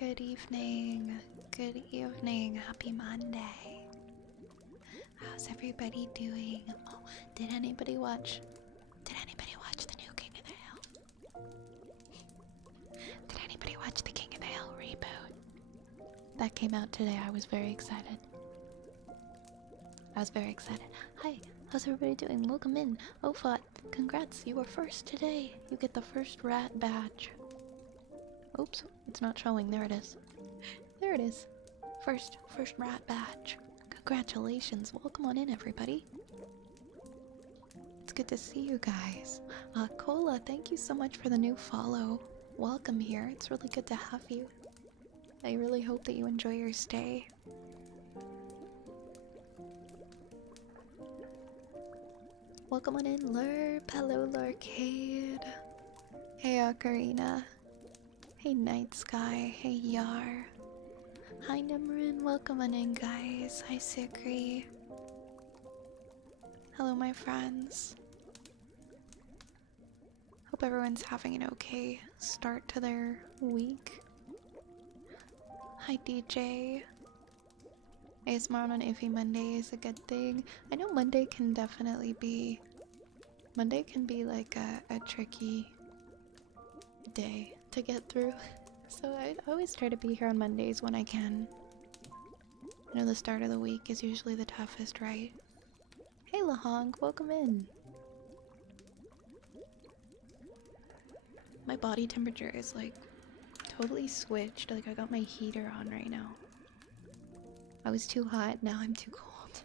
good evening. Good evening. Happy Monday. How's everybody doing? Oh, did anybody watch the new King of the Hill? Did anybody watch the King of the Hill reboot? That came out today. I was very excited. Hi, how's everybody doing? Welcome in. VOD, congrats, you were first today. You get the first rat badge. Oops, it's not showing. There it is. There it is. First rat badge. Congratulations. Welcome on in, everybody. It's good to see you guys. Cola, thank you so much for the new follow. Welcome here. It's really good to have you. I really hope that you enjoy your stay. Welcome on in, Lurp. Hello, Lurcade. Hey, Ocarina. Hey, Night Sky. Hey, Yar. Hi, Nimrin. Welcome on in, guys. Hi, Sikri. Hello, my friends. Hope everyone's having an okay start to their week. Hi, DJ. ASMR on an iffy Monday is a good thing. I know Monday can definitely be... Monday can be like a tricky day to get through. So I always try to be here on Mondays when I can. I know the start of the week is usually the toughest, right? Hey Lahong, welcome in. My body temperature is like totally switched. Like I got my heater on right now. I was too hot, now I'm too cold.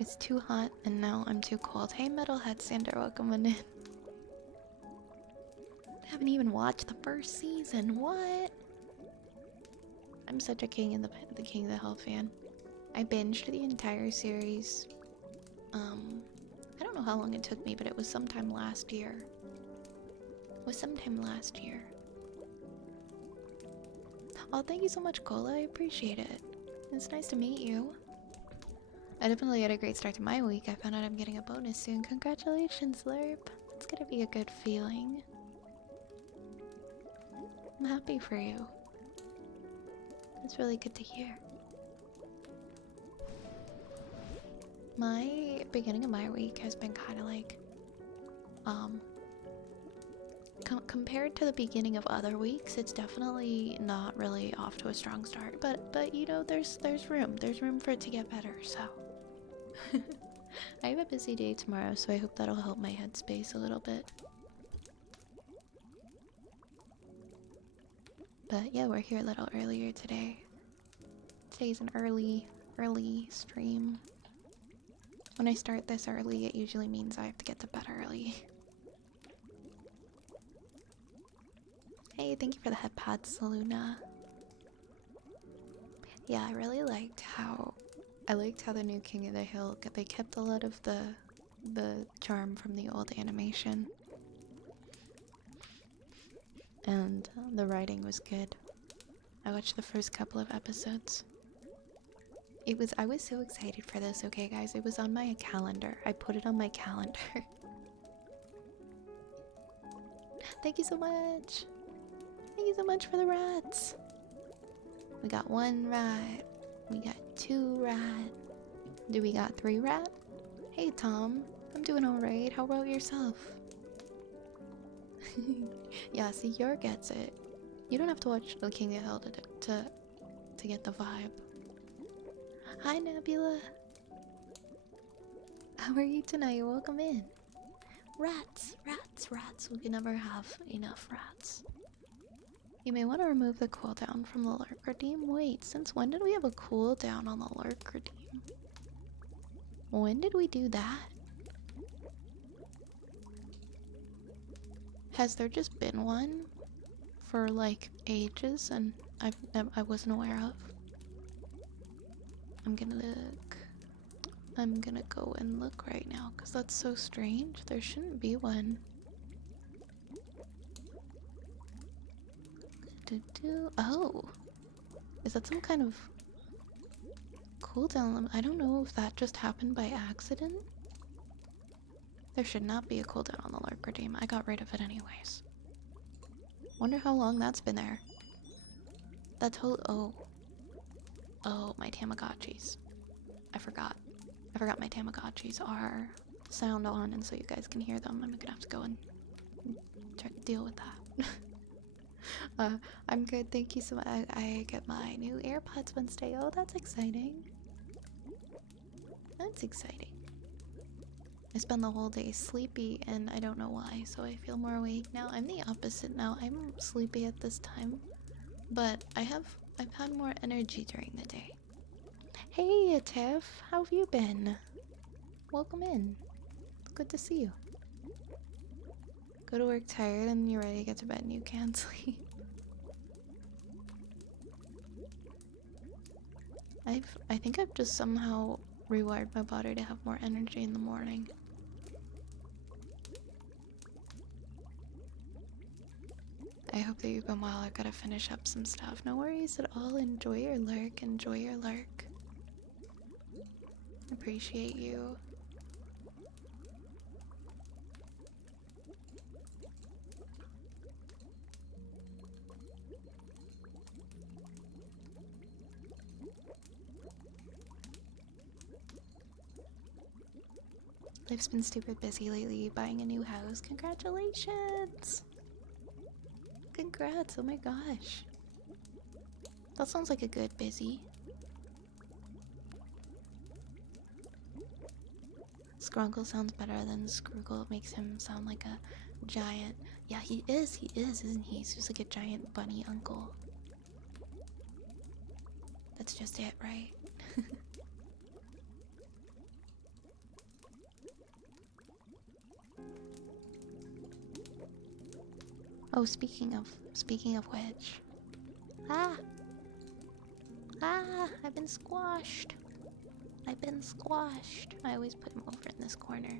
It's too hot and now I'm too cold. Hey Metalhead Sander, welcome on in. I haven't even watched the first season. What? I'm such a King the King of the Hill fan. I binged the entire series. I don't know how long it took me, but it was sometime last year. Oh, thank you so much, Cola. I appreciate it. It's nice to meet you. I definitely had a great start to my week. I found out I'm getting a bonus soon. Congratulations, Lerp. It's gonna be a good feeling. I'm happy for you. It's really good to hear. My beginning of my week has been kind of like, compared to the beginning of other weeks, it's definitely not really off to a strong start. But you know, there's room for it to get better. So I have a busy day tomorrow, so I hope that'll help my headspace a little bit. But yeah, we're here a little earlier today. Today's an early stream. When I start this early, it usually means I have to get to bed early. Hey, thank you for the head pads, Luna. Yeah, I really liked how the new King of the Hill, they kept a lot of the charm from the old animation. And the writing was good. I watched the first couple of episodes. I was so excited for this, okay guys? It was on my calendar. I put it on my calendar. Thank you so much! Thank you so much for the rats! We got 1 rat. We got 2 rat. Do we got 3 rat? Hey Tom, I'm doing alright. How about yourself? Yeah, see, Yor gets it. You don't have to watch The King of Hill to get the vibe. Hi Nebula! How are you tonight? Welcome in. Rats! We can never have enough rats. You may want to remove the cooldown from the lurk redeem. Wait, since when did we have a cooldown on the lurk redeem? When did we do that? Has there just been one for like ages and I wasn't aware of? I'm gonna look. I'm gonna go and look right now because that's so strange. There shouldn't be one. Oh, is that some kind of cooldown? I don't know if that just happened by accident. There should not be a cooldown on the lurk redeem. I got rid of it anyways. Wonder how long that's been there. That's oh. Oh, my Tamagotchis. I forgot. I forgot my Tamagotchis are sound on, and so you guys can hear them. I'm gonna have to go and try to deal with that. I'm good, thank you so much. I get my new AirPods Wednesday. Oh, that's exciting. That's exciting. I spend the whole day sleepy, and I don't know why, so I feel more awake now. I'm the opposite now. I'm sleepy at this time, but I've had more energy during the day. Hey, Tiff, how have you been? Welcome in. It's good to see you. Go to work tired and you're ready to get to bed and you can't sleep. I think I've just somehow rewired my body to have more energy in the morning. I hope that you've been well. I've got to finish up some stuff. No worries at all. Enjoy your lurk. Enjoy your lurk. Appreciate you. Life's been stupid busy lately, buying a new house. Congratulations! Congrats, oh my gosh. That sounds like a good busy. Skrunkle sounds better than Scroogle. It makes him sound like a giant. Yeah, he is, isn't he? He's just like a giant bunny uncle. That's just it, right? Oh, speaking of which. Ah! Ah! I've been squashed. I always put him over in this corner.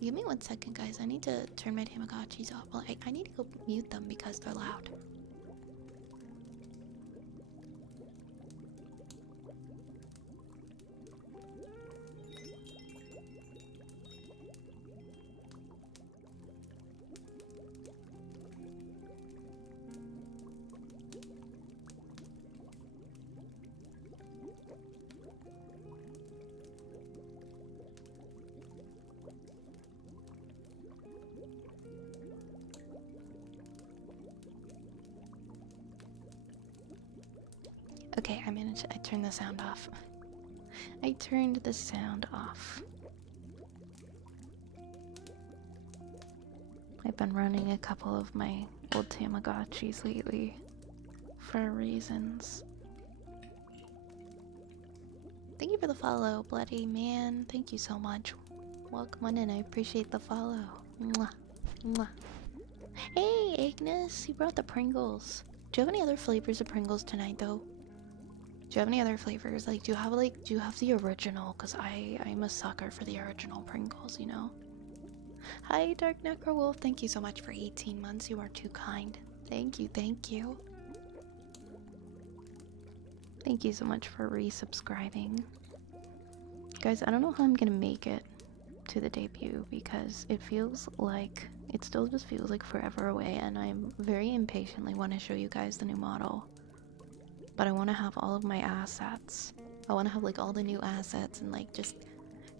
Give me 1 second, guys. I need to turn my Tamagotchis off. Well, I need to go mute them because they're loud. Okay, I turned the sound off. I turned the sound off. I've been running a couple of my old Tamagotchis lately for reasons. Thank you for the follow, Bloody Man. Thank you so much. Welcome on in. I appreciate the follow. Mwah. Mwah. Hey, Ignis, you brought the Pringles. Do you have any other flavors of Pringles tonight, though? Do you have any other flavors? Like, do you have the original? Because I'm a sucker for the original Pringles, you know? Hi, Dark Necrowolf. Thank you so much for 18 months. You are too kind. Thank you, thank you. Thank you so much for resubscribing. Guys, I don't know how I'm gonna make it to the debut because it still just feels like forever away, and I'm very impatiently want to show you guys the new model. But I want to have all of my assets. I want to have like all the new assets and like just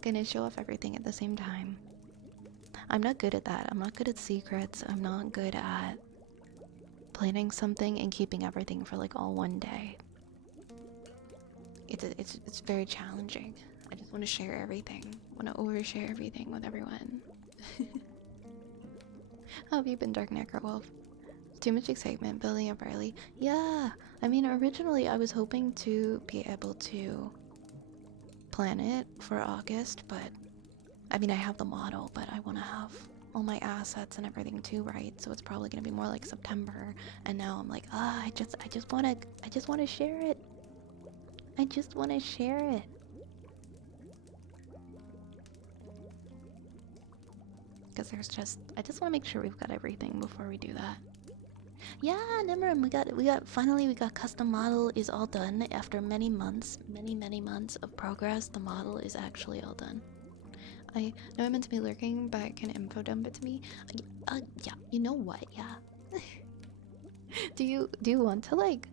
gonna show off everything at the same time. I'm not good at that. I'm not good at secrets. I'm not good at planning something and keeping everything for like all one day. It's very challenging. I just want to share everything. I want to overshare everything with everyone. How have you been, Dark Necrowolf? Too much excitement building up early. Yeah, I mean, originally I was hoping to be able to plan it for August, but I mean, I have the model, but I want to have all my assets and everything too, right? So it's probably gonna be more like September. And now I'm like, I just want to share it. I just want to share it. Because I just want to make sure we've got everything before we do that. Yeah, Nimram, finally we got custom model is all done after many months of progress. The model is actually all done. I know I'm meant to be lurking, but can info dump it to me? Yeah, you know what? Yeah, Do you want to like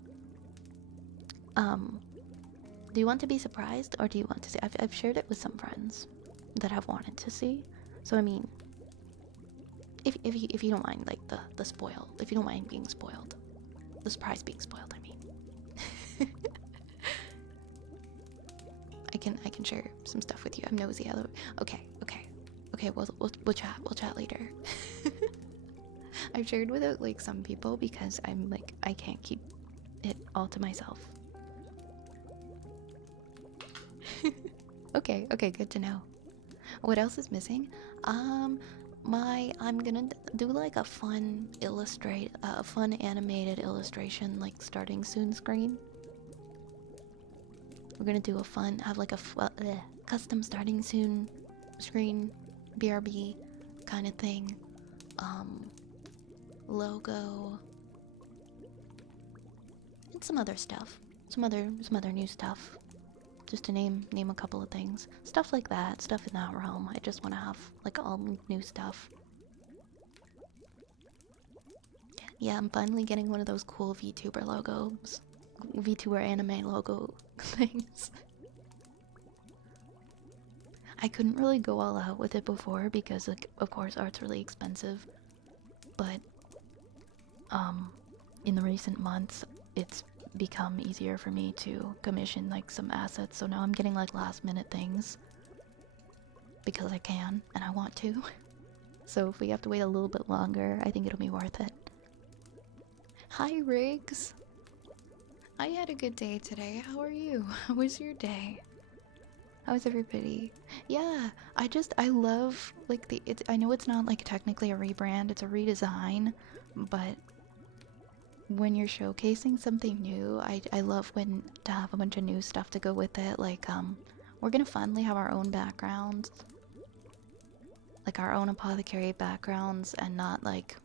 do you want to be surprised, or do you want to see? I've shared it with some friends that have wanted to see. So I mean, if you don't mind like the spoil, if you don't mind being spoiled, the surprise being spoiled, I mean. I can share some stuff with you. I'm nosy. Okay. We'll chat later. I've shared with it like some people because I'm like I can't keep it all to myself. Okay, good to know. What else is missing? I'm gonna do like a fun fun animated illustration like starting soon screen. We're gonna do have like a custom starting soon screen, BRB kind of thing. Logo and some other stuff, some other new stuff. Just to name a couple of things, stuff like that, stuff in that realm. I just want to have like all new stuff. Yeah, I'm finally getting one of those cool VTuber logos, VTuber anime logo things. I couldn't really go all out with it before because, like, of course, art's really expensive. But in the recent months, it's become easier for me to commission like some assets, so now I'm getting like last minute things because I can and I want to. So if we have to wait a little bit longer, I think it'll be worth it. Hi Riggs, I had a good day today. How are you? How was your day? How is everybody? Yeah, I love like I know it's not like technically a rebrand, it's a redesign, but when you're showcasing something new, I love when to have a bunch of new stuff to go with it. Like, we're gonna finally have our own backgrounds. Like our own apothecary backgrounds and not like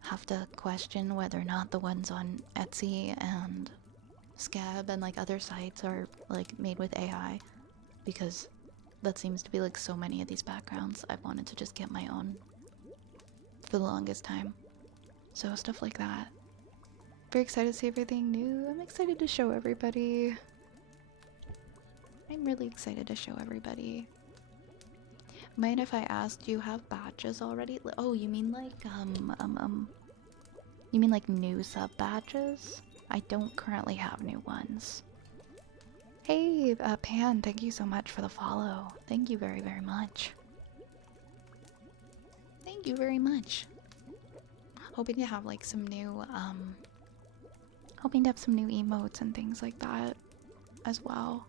have to question whether or not the ones on Etsy and Scab and like other sites are like made with AI, because that seems to be like so many of these backgrounds. I've wanted to just get my own for the longest time. So stuff like that. Very excited to see everything new. I'm excited to show everybody. I'm really excited to show everybody. Mind if I ask, do you have badges already? Oh, you mean like you mean like new sub badges? I don't currently have new ones. Hey, Pan, thank you so much for the follow. Thank you very, very much. Thank you very much. Hoping to have like some new hoping to have some new emotes and things like that as well.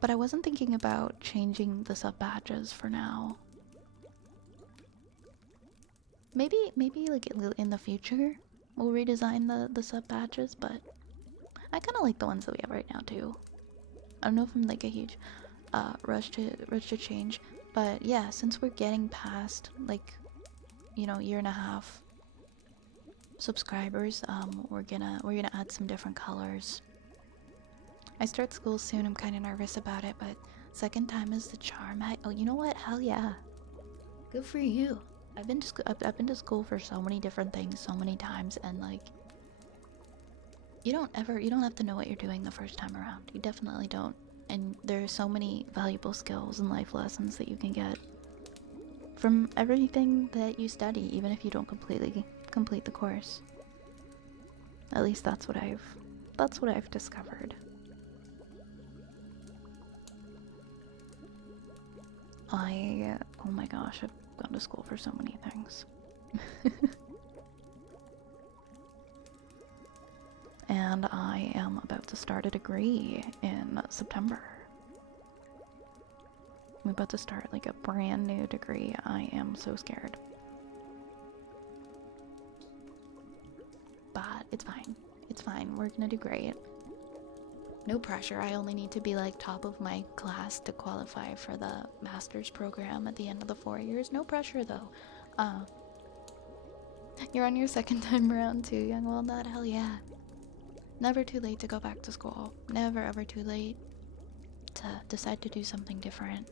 But I wasn't thinking about changing the sub badges for now. Maybe like in the future we'll redesign the sub badges, but I kind of like the ones that we have right now too. I don't know if I'm like a huge rush to change, but yeah, since we're getting past like, you know, year and a half subscribers, we're gonna add some different colors. I start school soon. I'm kind of nervous about it, but second time is the charm. Oh, you know what? Hell yeah! Good for you. I've been to school for so many different things, so many times, and like, you don't have to know what you're doing the first time around. You definitely don't. And there are so many valuable skills and life lessons that you can get from everything that you study, even if you don't completely complete the course. At least that's what I've discovered. Oh my gosh, I've gone to school for so many things. And I am about to start a degree in September. I'm about to start like a brand new degree. I am so scared. But it's fine. It's fine. We're gonna do great. No pressure. I only need to be like top of my class to qualify for the master's program at the end of the 4 years. No pressure though. You're on your second time around too, young walnut. Hell yeah. Never too late to go back to school. Never ever too late to decide to do something different.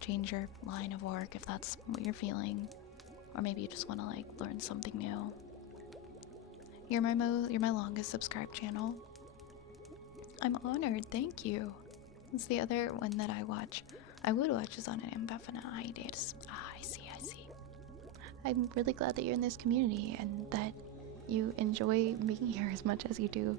Change your line of work if that's what you're feeling. Or maybe you just want to like learn something new. You're my longest subscribed channel. I'm honored, thank you. It's the other one that I watch. I would watch is on an indefinite hiatus. Ah, I see, I see. I'm really glad that you're in this community and that you enjoy being here as much as you do.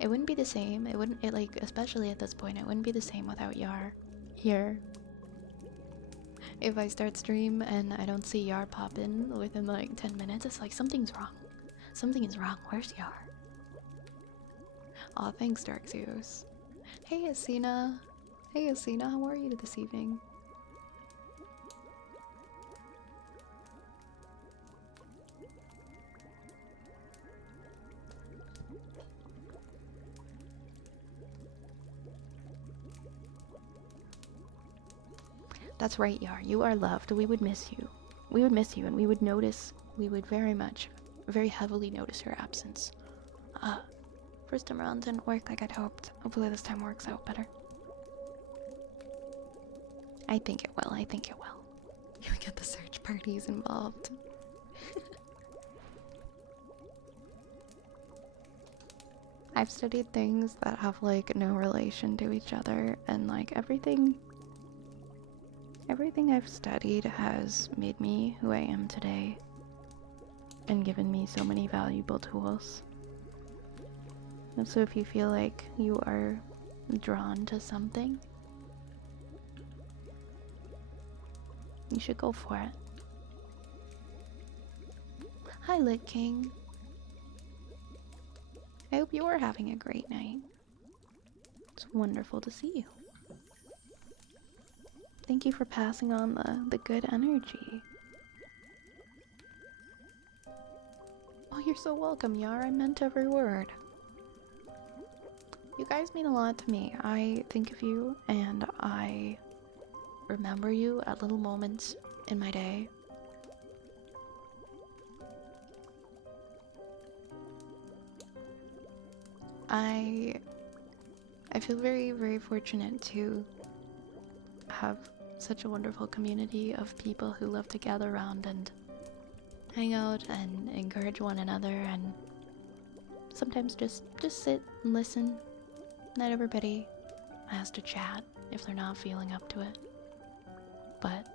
It wouldn't be the same. Like, especially at this point, it wouldn't be the same without Yar here. If I start stream and I don't see Yar pop in within like 10 minutes, it's like something's wrong. Something is wrong. Where's Yar? Aw, thanks, Dark Zeus. Hey, Asina. Hey, Asina, how are you this evening? That's right, Yar. You are loved. We would miss you. We would miss you, and we would notice. We would very heavily notice your absence. First time around didn't work like I'd hoped. Hopefully this time works out better. I think it will. I think it will. You get the search parties involved. I've studied things that have like no relation to each other, and like everything I've studied has made me who I am today and given me so many valuable tools. And so if you feel like you are drawn to something, you should go for it. Hi, Lit King. I hope you are having a great night. It's wonderful to see you. Thank you for passing on the good energy. Oh, you're so welcome, Yar. I meant every word. You guys mean a lot to me. I think of you and I remember you at little moments in my day. I feel very, very fortunate to have such a wonderful community of people who love to gather around and hang out and encourage one another, and sometimes just sit and listen. Not everybody has to chat if they're not feeling up to it, but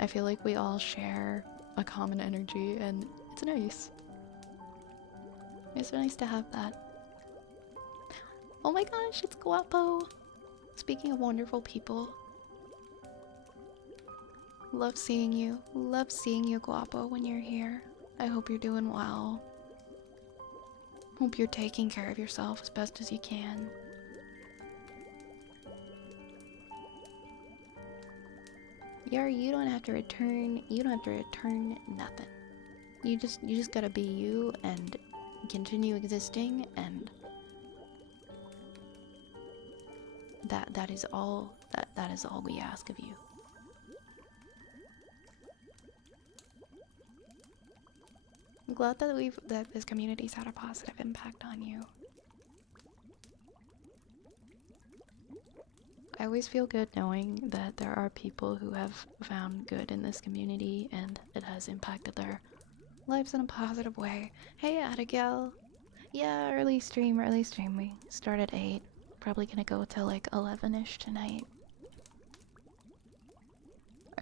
I feel like we all share a common energy, and it's nice. It's nice to have that. Oh my gosh, it's Guapo! Speaking of wonderful people, love seeing you. Love seeing you, Guapo, when you're here. I hope you're doing well. Hope you're taking care of yourself as best as you can. Yar, you don't have to return. You don't have to return nothing. You just gotta be you and continue existing, and that is all we ask of you. I'm glad that this community's had a positive impact on you. I always feel good knowing that there are people who have found good in this community and it has impacted their lives in a positive way. Hey, Abigail. Yeah, early stream. We start at 8. Probably gonna go till like 11ish tonight.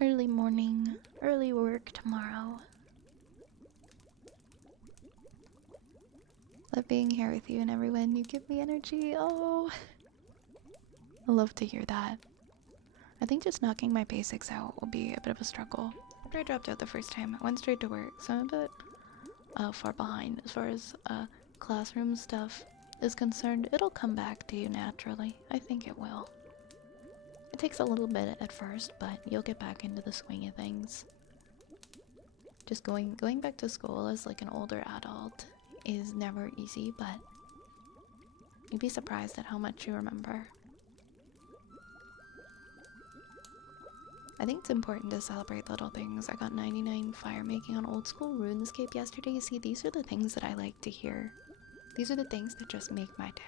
Early morning, early work tomorrow. Love being here with you and everyone. You give me energy. Oh, I love to hear that. I think just knocking my basics out will be a bit of a struggle. After I dropped out the first time, I went straight to work, so I'm a bit far behind as far as classroom stuff is concerned. It'll come back to you naturally. I think it will. It takes a little bit at first, but you'll get back into the swing of things. Just going back to school as like an older adult is never easy, but you'd be surprised at how much you remember. I think it's important to celebrate little things. I got 99 fire making on old school RuneScape yesterday. You see, these are the things that I like to hear. These are the things that just make my day.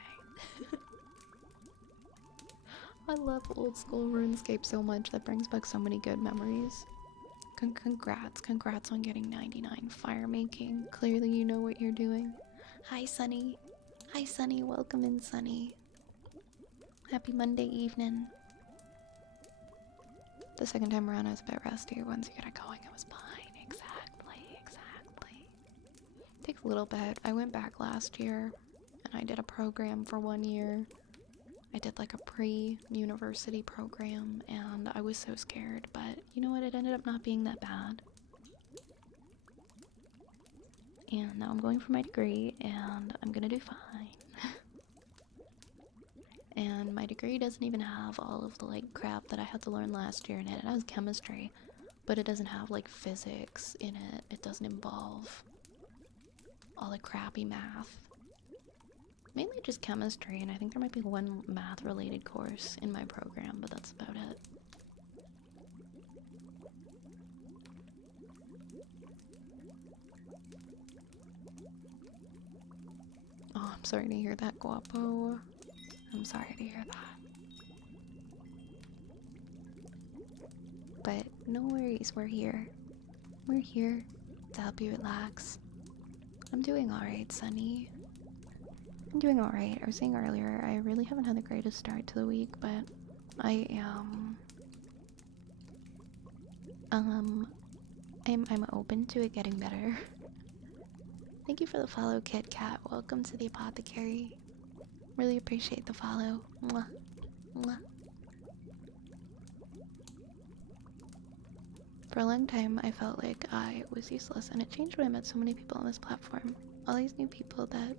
I love old school RuneScape so much. That brings back so many good memories. Congrats on getting 99 fire making. Clearly you know what you're doing. Hi Sunny. Hi Sunny, welcome in Sunny. Happy Monday evening. The second time around I was a bit rusty. Once you get it going it was fine. Exactly. Takes a little bit. I went back last year and I did a program for 1 year. I did like a pre-university program and I was so scared, but you know what, it ended up not being that bad. And now I'm going for my degree and I'm gonna do fine. And my degree doesn't even have all of the like crap that I had to learn last year in it. It has chemistry, but it doesn't have like physics in it. It doesn't involve all the crappy math. Mainly just chemistry, and I think there might be one math related course in my program, but that's about it. Oh, I'm sorry to hear that, Guapo. I'm sorry to hear that. But no worries, we're here. We're here to help you relax. I'm doing alright, Sunny. I'm doing alright. I was saying earlier, I really haven't had the greatest start to the week, but I am... I'm open to it getting better. Thank you for the follow, Kit Kat. Welcome to the apothecary. Really appreciate the follow. Mwah. Mwah. For a long time, I felt like I was useless, and it changed when I met so many people on this platform. All these new people that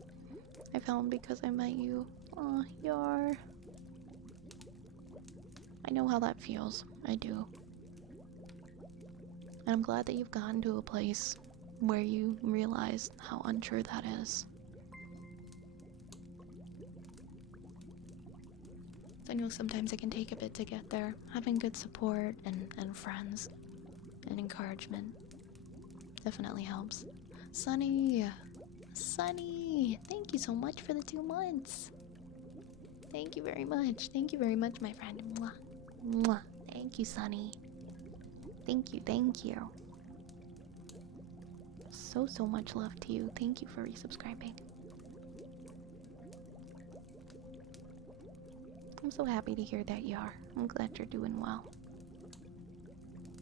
I found because I met you. Aw, Yar. I know how that feels. I do. And I'm glad that you've gotten to a place where you realize how untrue that is. I know sometimes it can take a bit to get there. Having good support and friends and encouragement definitely helps. Sunny! Sunny! Thank you so much for the 2 months! Thank you very much. Thank you very much, my friend. Mwah. Mwah. Thank you, Sunny. Thank you. So much love to you. Thank you for resubscribing. I'm so happy to hear that you are. I'm glad you're doing well.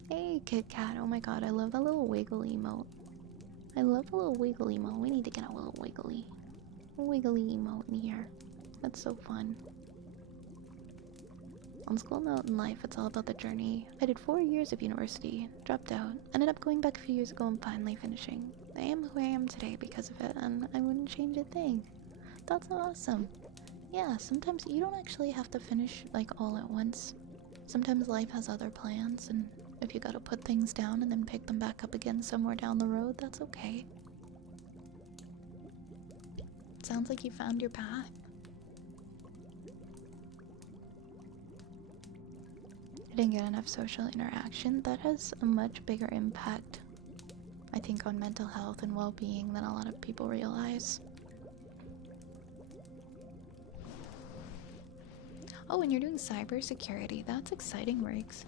Hey, Kit Kat. Oh my god, I love that little wiggle emote. I love a little wiggle emote. We need to get a little wiggly emote in here. That's so fun. On school note in life, it's all about the journey. I did 4 years of university, dropped out, ended up going back a few years ago and finally finishing. I am who I am today because of it, and I wouldn't change a thing. That's awesome. Yeah, sometimes you don't actually have to finish like all at once. Sometimes life has other plans, and if you gotta put things down and then pick them back up again somewhere down the road, that's okay. Sounds like you found your path. I didn't get enough social interaction. That has a much bigger impact, I think, on mental health and well-being than a lot of people realize. Oh, and you're doing cybersecurity. That's exciting, Riggs.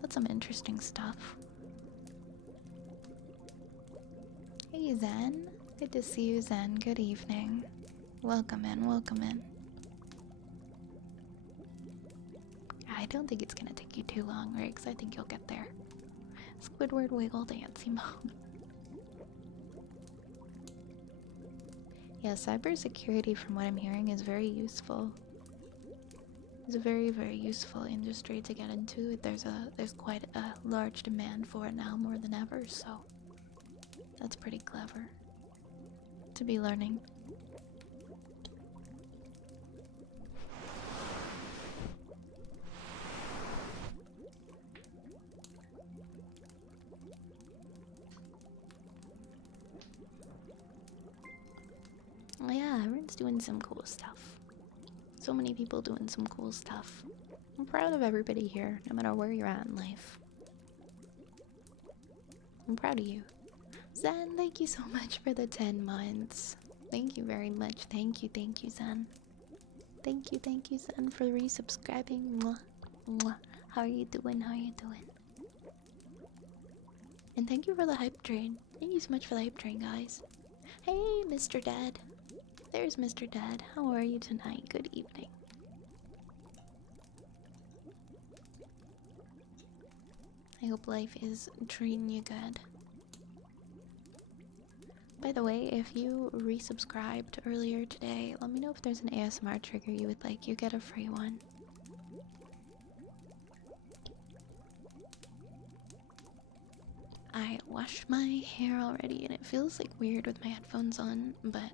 That's some interesting stuff. Hey, Zen. Good to see you, Zen. Good evening. Welcome in, welcome in. I don't think it's gonna take you too long, Riggs. I think you'll get there. Squidward wiggle dance emote. Yeah, cybersecurity, from what I'm hearing, is very useful. It's a very, very useful industry to get into. There's quite a large demand for it now, more than ever, so that's pretty clever to be learning. Yeah, everyone's doing some cool stuff. So many people doing some cool stuff. I'm proud of everybody here, no matter where you're at in life. I'm proud of you. Zen, thank you so much for the 10 months. Thank you very much. Thank you, Zen. Thank you, Zen, for resubscribing. Mwah. Mwah. How are you doing? How are you doing? And thank you for the hype train. Thank you so much for the hype train, guys. Hey, Mr. Dad. There's Mr. Dad. How are you tonight? Good evening. I hope life is treating you good. By the way, if you resubscribed earlier today, let me know if there's an ASMR trigger you would like. You get a free one. I washed my hair already and it feels like weird with my headphones on, but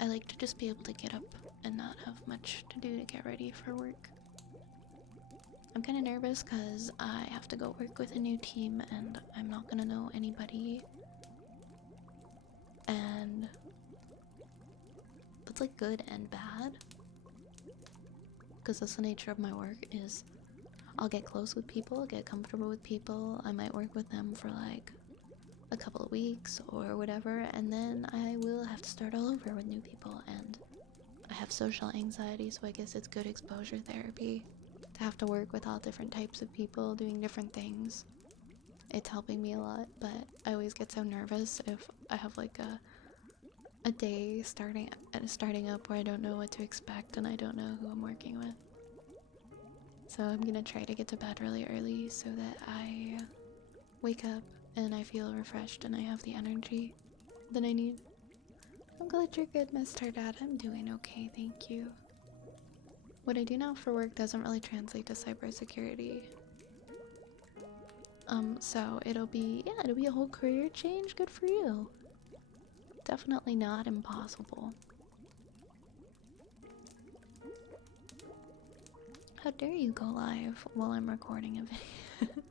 I like to just be able to get up and not have much to do to get ready for work. I'm kind of nervous because I have to go work with a new team and I'm not gonna know anybody. And that's like good and bad. Because that's the nature of my work is I'll get close with people, get comfortable with people. I might work with them for like a couple of weeks or whatever, and then I will have to start all over with new people. And I have social anxiety, so I guess it's good exposure therapy to have to work with all different types of people doing different things. It's helping me a lot, but I always get so nervous if I have like a day starting up where I don't know what to expect and I don't know who I'm working with. So I'm gonna try to get to bed really early so that I wake up and I feel refreshed and I have the energy that I need. I'm glad you're good, Mr. Dad. I'm doing okay, thank you. What I do now for work doesn't really translate to cybersecurity. So it'll be a whole career change. Good for you. Definitely not impossible. How dare you go live while I'm recording a video?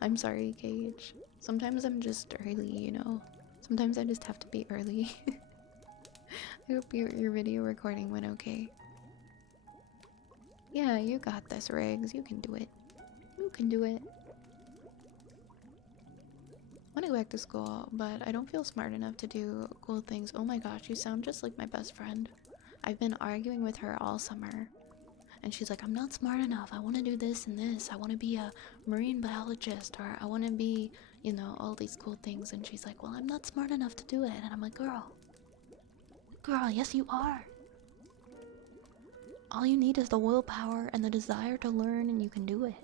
I'm sorry, Gage. Sometimes I'm just early, you know? Sometimes I just have to be early. I hope your video recording went okay. Yeah, you got this, Riggs. You can do it. You can do it. I want to go back to school, but I don't feel smart enough to do cool things. Oh my gosh, you sound just like my best friend. I've been arguing with her all summer. And she's like, I'm not smart enough. I want to do this and this. I want to be a marine biologist, or I want to be, you know, all these cool things. And she's like, well, I'm not smart enough to do it. And I'm like, girl, yes you are. All you need is the willpower and the desire to learn, and you can do it.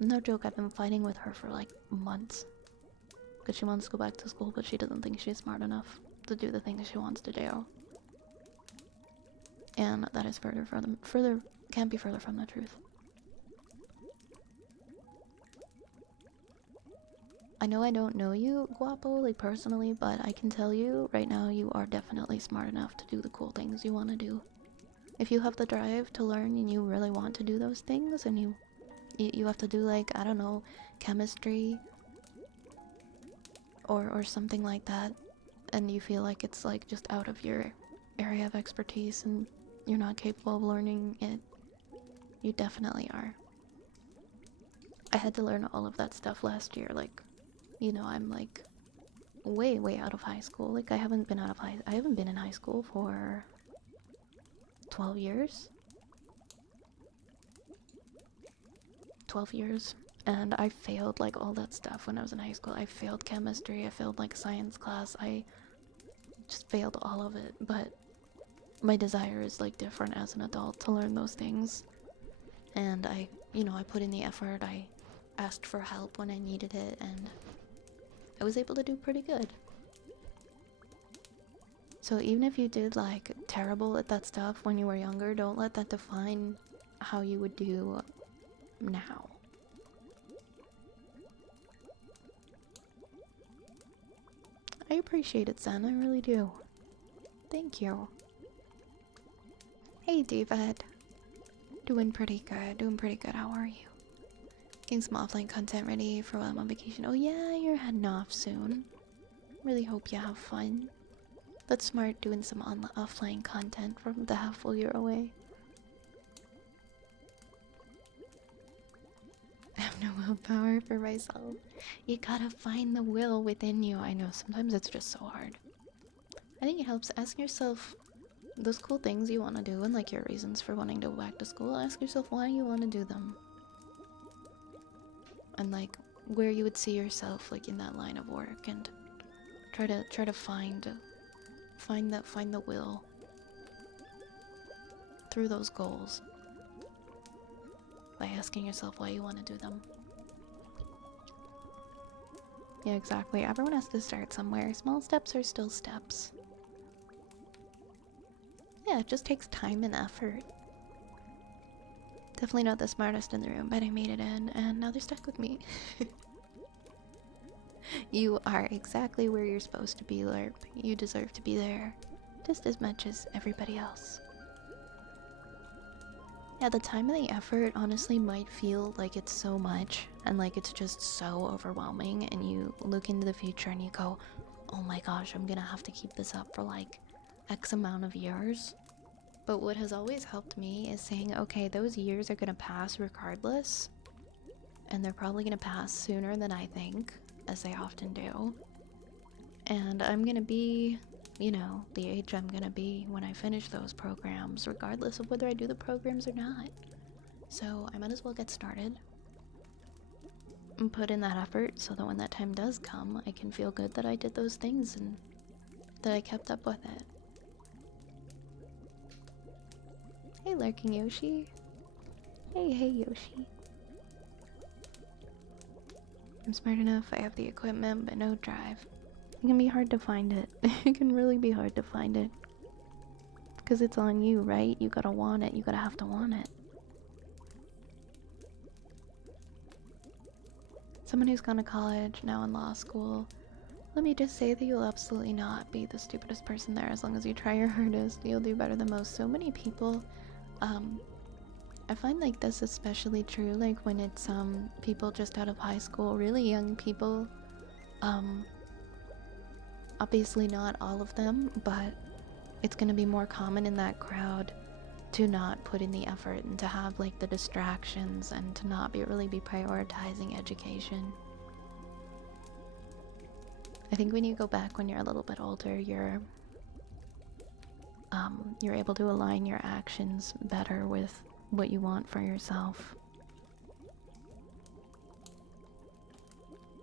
No joke, I've been fighting with her for like months. Because she wants to go back to school, but she doesn't think she's smart enough to do the things she wants to do. And that is can't be further from the truth. I know I don't know you, Guapo, like personally, but I can tell you right now you are definitely smart enough to do the cool things you want to do. If you have the drive to learn and you really want to do those things, and you have to do like, I don't know, chemistry or something like that, and you feel like it's like just out of your area of expertise and you're not capable of learning it, you definitely are. I had to learn all of that stuff last year, like, you know, I'm like way out of high school. Like I haven't been in high school for 12 years. 12 years. And I failed like all that stuff when I was in high school. I failed chemistry, I failed like science class, I just failed all of it. But my desire is like different as an adult to learn those things. And I put in the effort, I asked for help when I needed it, and I was able to do pretty good. So even if you did like terrible at that stuff when you were younger, don't let that define how you would do now. I appreciate it, Zen, I really do. Thank you. Hey, David. Doing pretty good, how are you? Getting some offline content ready for while I'm on vacation. Oh yeah, you're heading off soon. Really hope you have fun. That's smart, doing some offline content from the half full year away. I have no willpower for myself. You gotta find the will within you. I know, sometimes it's just so hard. I think it helps ask yourself those cool things you want to do and like your reasons for wanting to go back to school, ask yourself why you want to do them. And like where you would see yourself like in that line of work, and try to find the will through those goals by asking yourself why you want to do them. Yeah, exactly. Everyone has to start somewhere. Small steps are still steps. Yeah, it just takes time and effort. Definitely not the smartest in the room, but I made it in, and now they're stuck with me. You are exactly where you're supposed to be, Lerp. You deserve to be there, just as much as everybody else. Yeah, the time and the effort honestly might feel like it's so much, and like it's just so overwhelming, and you look into the future and you go, oh my gosh, I'm gonna have to keep this up for like X amount of years. But what has always helped me is saying, okay, those years are gonna pass regardless, and they're probably gonna pass sooner than I think, as they often do. And I'm gonna be, you know, the age I'm gonna be when I finish those programs, regardless of whether I do the programs or not. So I might as well get started and put in that effort so that when that time does come, I can feel good that I did those things and that I kept up with it. Hey, Lurking Yoshi. Hey, Yoshi. I'm smart enough, I have the equipment, but no drive. It can be hard to find it. It can really be hard to find it. Because it's on you, right? You gotta want it. You gotta have to want it. Someone who's gone to college, now in law school. Let me just say that you'll absolutely not be the stupidest person there as long as you try your hardest. You'll do better than most. So many people, I find like this especially true, like when it's people just out of high school, really young people. Obviously not all of them, but it's gonna be more common in that crowd to not put in the effort and to have like the distractions and to not really be prioritizing education. I think when you go back when you're a little bit older, you're able to align your actions better with what you want for yourself.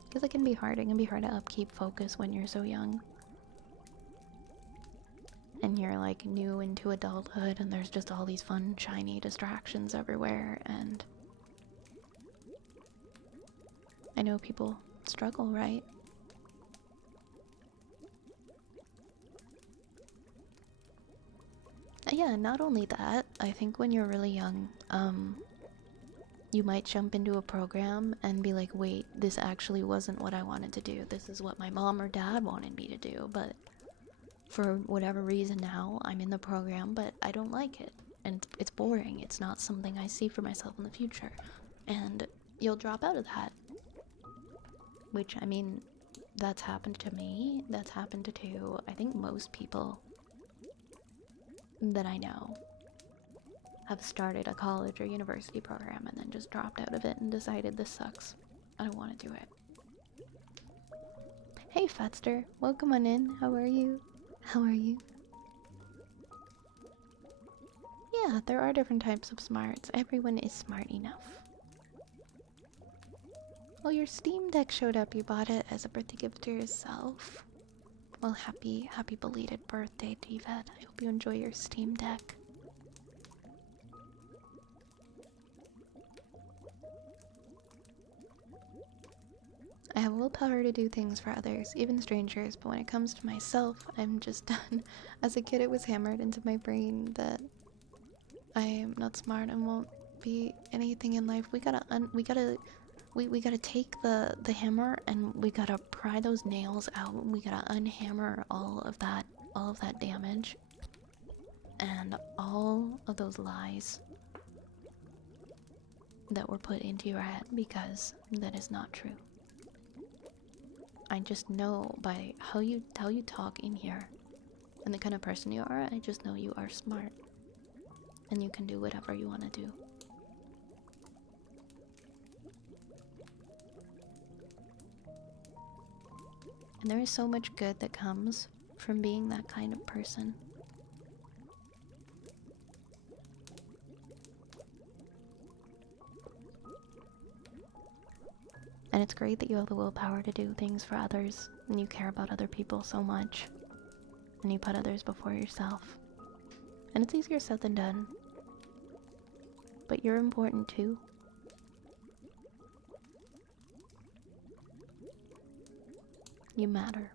Because it can be hard. It can be hard to upkeep focus when you're so young. And you're like new into adulthood and there's just all these fun, shiny distractions everywhere, and I know people struggle, right? Yeah, not only that, I think when you're really young, you might jump into a program and be like, wait, this actually wasn't what I wanted to do. This is what my mom or dad wanted me to do, but for whatever reason now, I'm in the program, but I don't like it. And it's boring. It's not something I see for myself in the future. And you'll drop out of that. Which, I mean, that's happened to me. That's happened to, I think, most people that I know have started a college or university program and then just dropped out of it and decided this sucks. I don't want to do it. Hey, Fatster. Welcome on in. How are you? How are you? Yeah, there are different types of smarts. Everyone is smart enough. Well, your Steam Deck showed up. You bought it as a birthday gift to yourself. Well, happy belated birthday, Divet. I hope you enjoy your Steam Deck. I have willpower to do things for others, even strangers, but when it comes to myself, I'm just done. As a kid, it was hammered into my brain that I am not smart and won't be anything in life. We gotta take the hammer and we gotta pry those nails out. We gotta unhammer all of that damage and all of those lies that were put into your head, because that is not true. I just know by how you talk in here and the kind of person you are, I just know you are smart and you can do whatever you want to do. And there is so much good that comes from being that kind of person. And it's great that you have the willpower to do things for others, and you care about other people so much, and you put others before yourself. And it's easier said than done. But you're important too. You matter.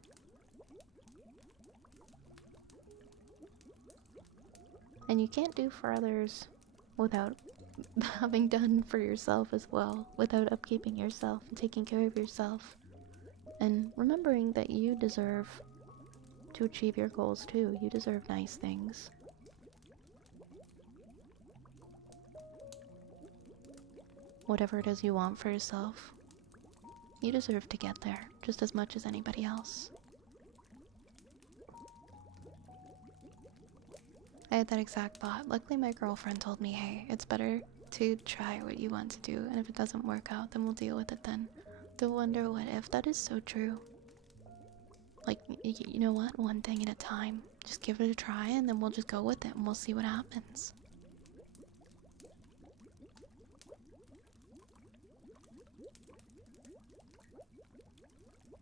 And you can't do for others without having done for yourself as well, without upkeeping yourself and taking care of yourself. And remembering that you deserve to achieve your goals too. You deserve nice things. Whatever it is you want for yourself, you deserve to get there just as much as anybody else. I had that exact thought. Luckily my girlfriend told me, hey, it's better to try what you want to do, and if it doesn't work out, then we'll deal with it then. Don't wonder what if. That is so true. Like, you know what? One thing at a time. Just give it a try, and then we'll just go with it, and we'll see what happens.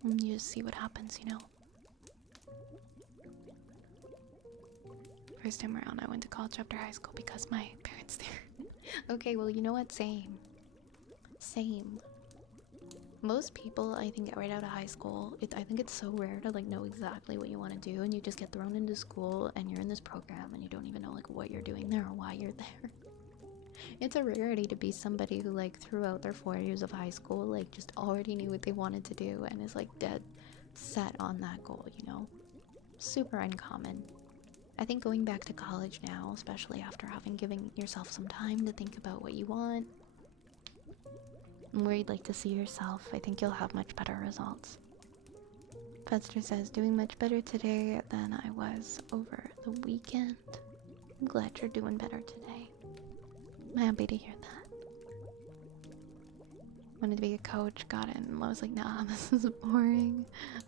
And you just see what happens, you know? First time around, I went to college after high school because my parents there. Okay, well, you know what? Same. Same. Most people, I think, right out of high school, I think it's so rare to, like, know exactly what you want to do, and you just get thrown into school, and you're in this program, and you don't even know, like, what you're doing there or why you're there. It's a rarity to be somebody who, like, throughout their 4 years of high school, like, just already knew what they wanted to do, and is, like, dead set on that goal, you know? Super uncommon. I think going back to college now, especially after having given yourself some time to think about what you want, and where you'd like to see yourself, I think you'll have much better results. Fedster says, doing much better today than I was over the weekend. I'm glad you're doing better today. I'm happy to hear that. Wanted to be a coach, got it, and I was like, nah, this is boring.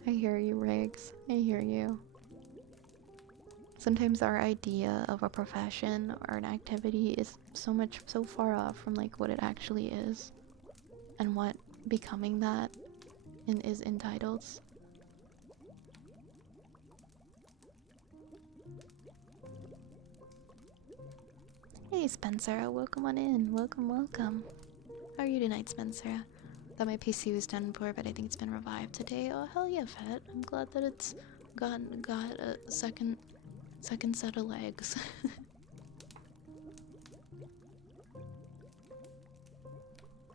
I hear you, Riggs. I hear you. Sometimes our idea of a profession or an activity is so far off from, like, what it actually is. And what becoming that is entitled. Hey Spencer, welcome on in. Welcome. How are you tonight, Spencer? Thought my PC was done for, but I think it's been revived today. Oh hell yeah, Fett. I'm glad that it's got a second set of legs.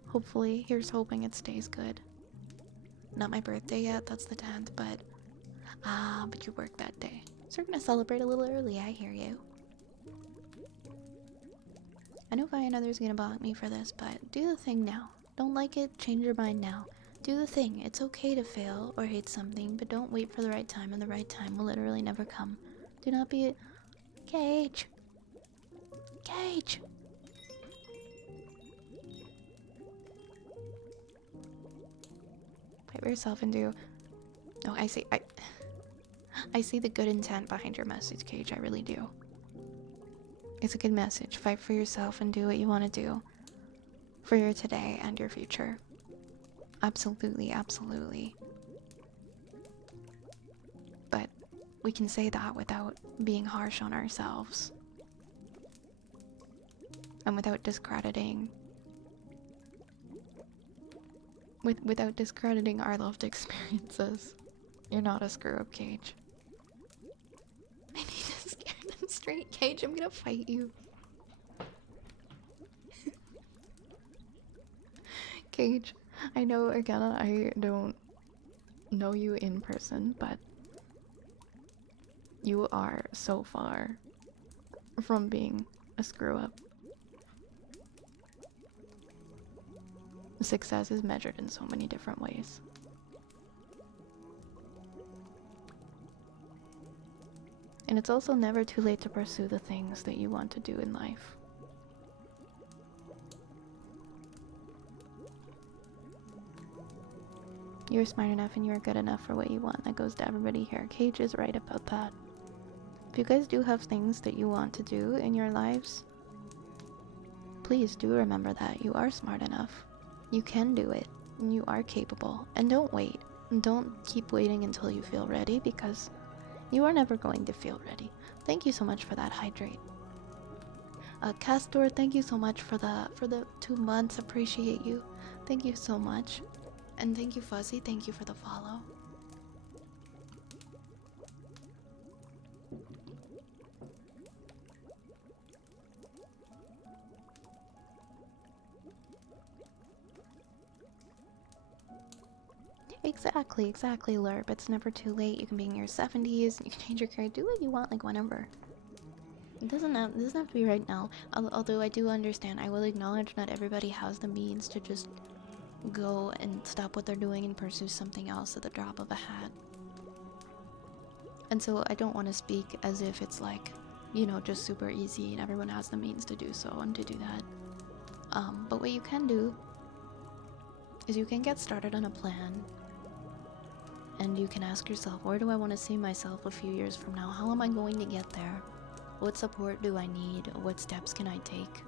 Hopefully, here's hoping it stays good. Not my birthday yet, that's the 10th, but you work that day. So we're gonna celebrate a little early, I hear you. I know Vi and others are gonna block me for this, but do the thing now. Don't like it, change your mind now. Do the thing. It's okay to fail or hate something, but don't wait for the right time, and the right time will literally never come. Do not be a... Cage! Cage! Put yourself into... Oh, I see the good intent behind your message, Cage. I really do. It's a good message. Fight for yourself and do what you want to do for your today and your future. Absolutely, absolutely. But we can say that without being harsh on ourselves. And without discrediting... without discrediting our lived experiences. You're not a screw-up, Cage. I need to scare them straight, Cage. I'm gonna fight you. Cage, I know, again, I don't know you in person, but you are so far from being a screw-up. Success is measured in so many different ways. And it's also never too late to pursue the things that you want to do in life. You're smart enough and you're good enough for what you want. That goes to everybody here. Cage is right about that. If you guys do have things that you want to do in your lives, please do remember that you are smart enough. You can do it. You are capable. And don't wait. Don't keep waiting until you feel ready, because you are never going to feel ready. Thank you so much for that hydrate. Castor, thank you so much for the 2 months. Appreciate you. Thank you so much. And thank you, Fuzzy. Thank you for the follow. Exactly, Lerp. It's never too late. You can be in your 70s. You can change your career. Do what you want, like whenever. It doesn't have to be right now. Although I do understand, I will acknowledge not everybody has the means to just go and stop what they're doing and pursue something else at the drop of a hat. And so I don't want to speak as if it's like, you know, just super easy and everyone has the means to do so and to do that. But what you can do is you can get started on a plan, and you can ask yourself, where do I want to see myself a few years from now? How am I going to get there? What support do I need? What steps can I take?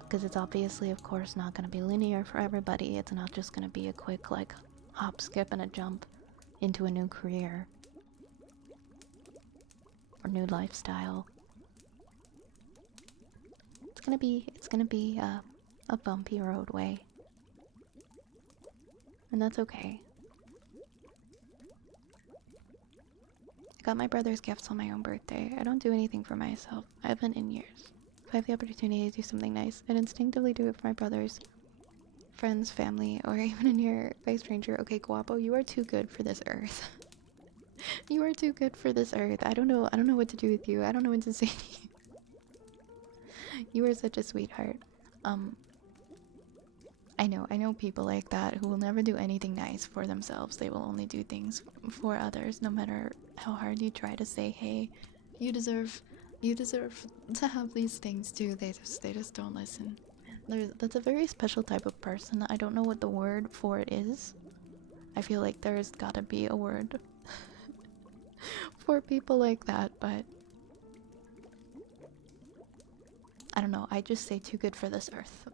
Because it's obviously, of course, not going to be linear for everybody. It's not just going to be a quick, like, hop, skip, and a jump into a new career or new lifestyle. It's gonna be a bumpy roadway, and that's okay. I got my brother's gifts on my own birthday. I don't do anything for myself. I haven't in years. If I have the opportunity to do something nice, I'd instinctively do it for my brothers, friends, family, or even a near by stranger. Okay, Guapo, you are too good for this earth. You are too good for this earth. I don't know what to do with you. I don't know what to say to you. You are such a sweetheart. I know people like that who will never do anything nice for themselves. They will only do things for others, no matter how hard you try to say, hey, you deserve to have these things too. They just don't listen. That's a very special type of person. I don't know what the word for it is. I feel like there's gotta be a word for people like that, but I don't know. I just say too good for this earth.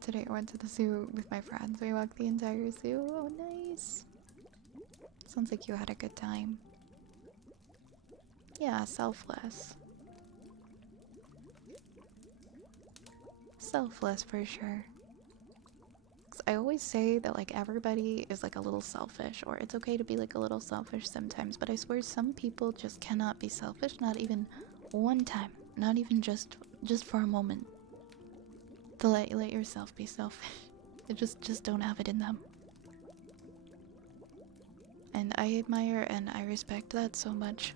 Today I went to the zoo with my friends. We walked the entire zoo. Oh, nice. Sounds like you had a good time. Yeah, selfless. Selfless for sure. 'Cause I always say that like everybody is like a little selfish, or it's okay to be like a little selfish sometimes, but I swear some people just cannot be selfish, not even one time. Not even just for a moment. To let yourself be selfish. They just don't have it in them. And I admire and I respect that so much.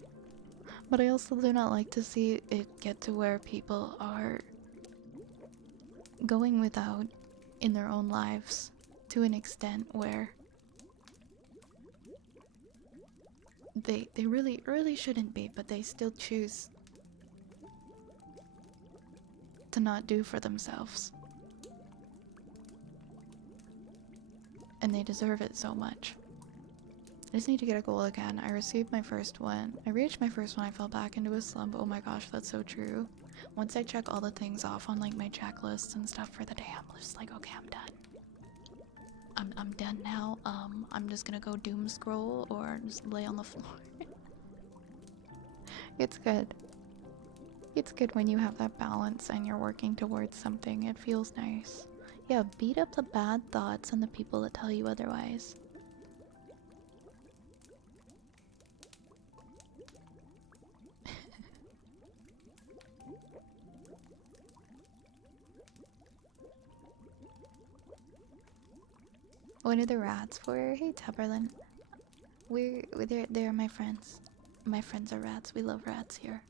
But I also do not like to see it get to where people are going without in their own lives to an extent where they really shouldn't be, but they still choose to not do for themselves. And they deserve it so much. I just need to get a goal again. I received my first one. I reached my first one, I fell back into a slump. Oh my gosh, that's so true. Once I check all the things off on like my checklists and stuff for the day, I'm just like, okay, I'm done. I'm done now. I'm just gonna go doom scroll or just lay on the floor. It's good. It's good when you have that balance and you're working towards something. It feels nice. Yeah, beat up the bad thoughts and the people that tell you otherwise. What are the rats for? Hey, Taberlin. They're my friends. My friends are rats. We love rats here.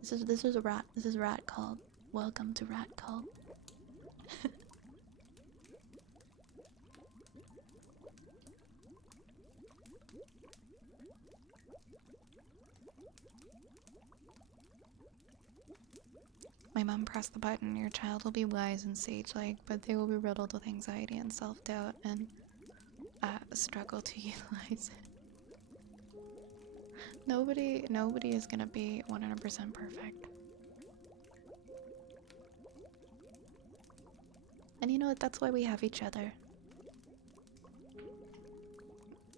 This is a rat. This is Rat Cult. Welcome to Rat Cult. mom pressed the button, your child will be wise and sage-like, but they will be riddled with anxiety and self-doubt and struggle to utilize it. Nobody is gonna be 100% perfect. And you know what? That's why we have each other.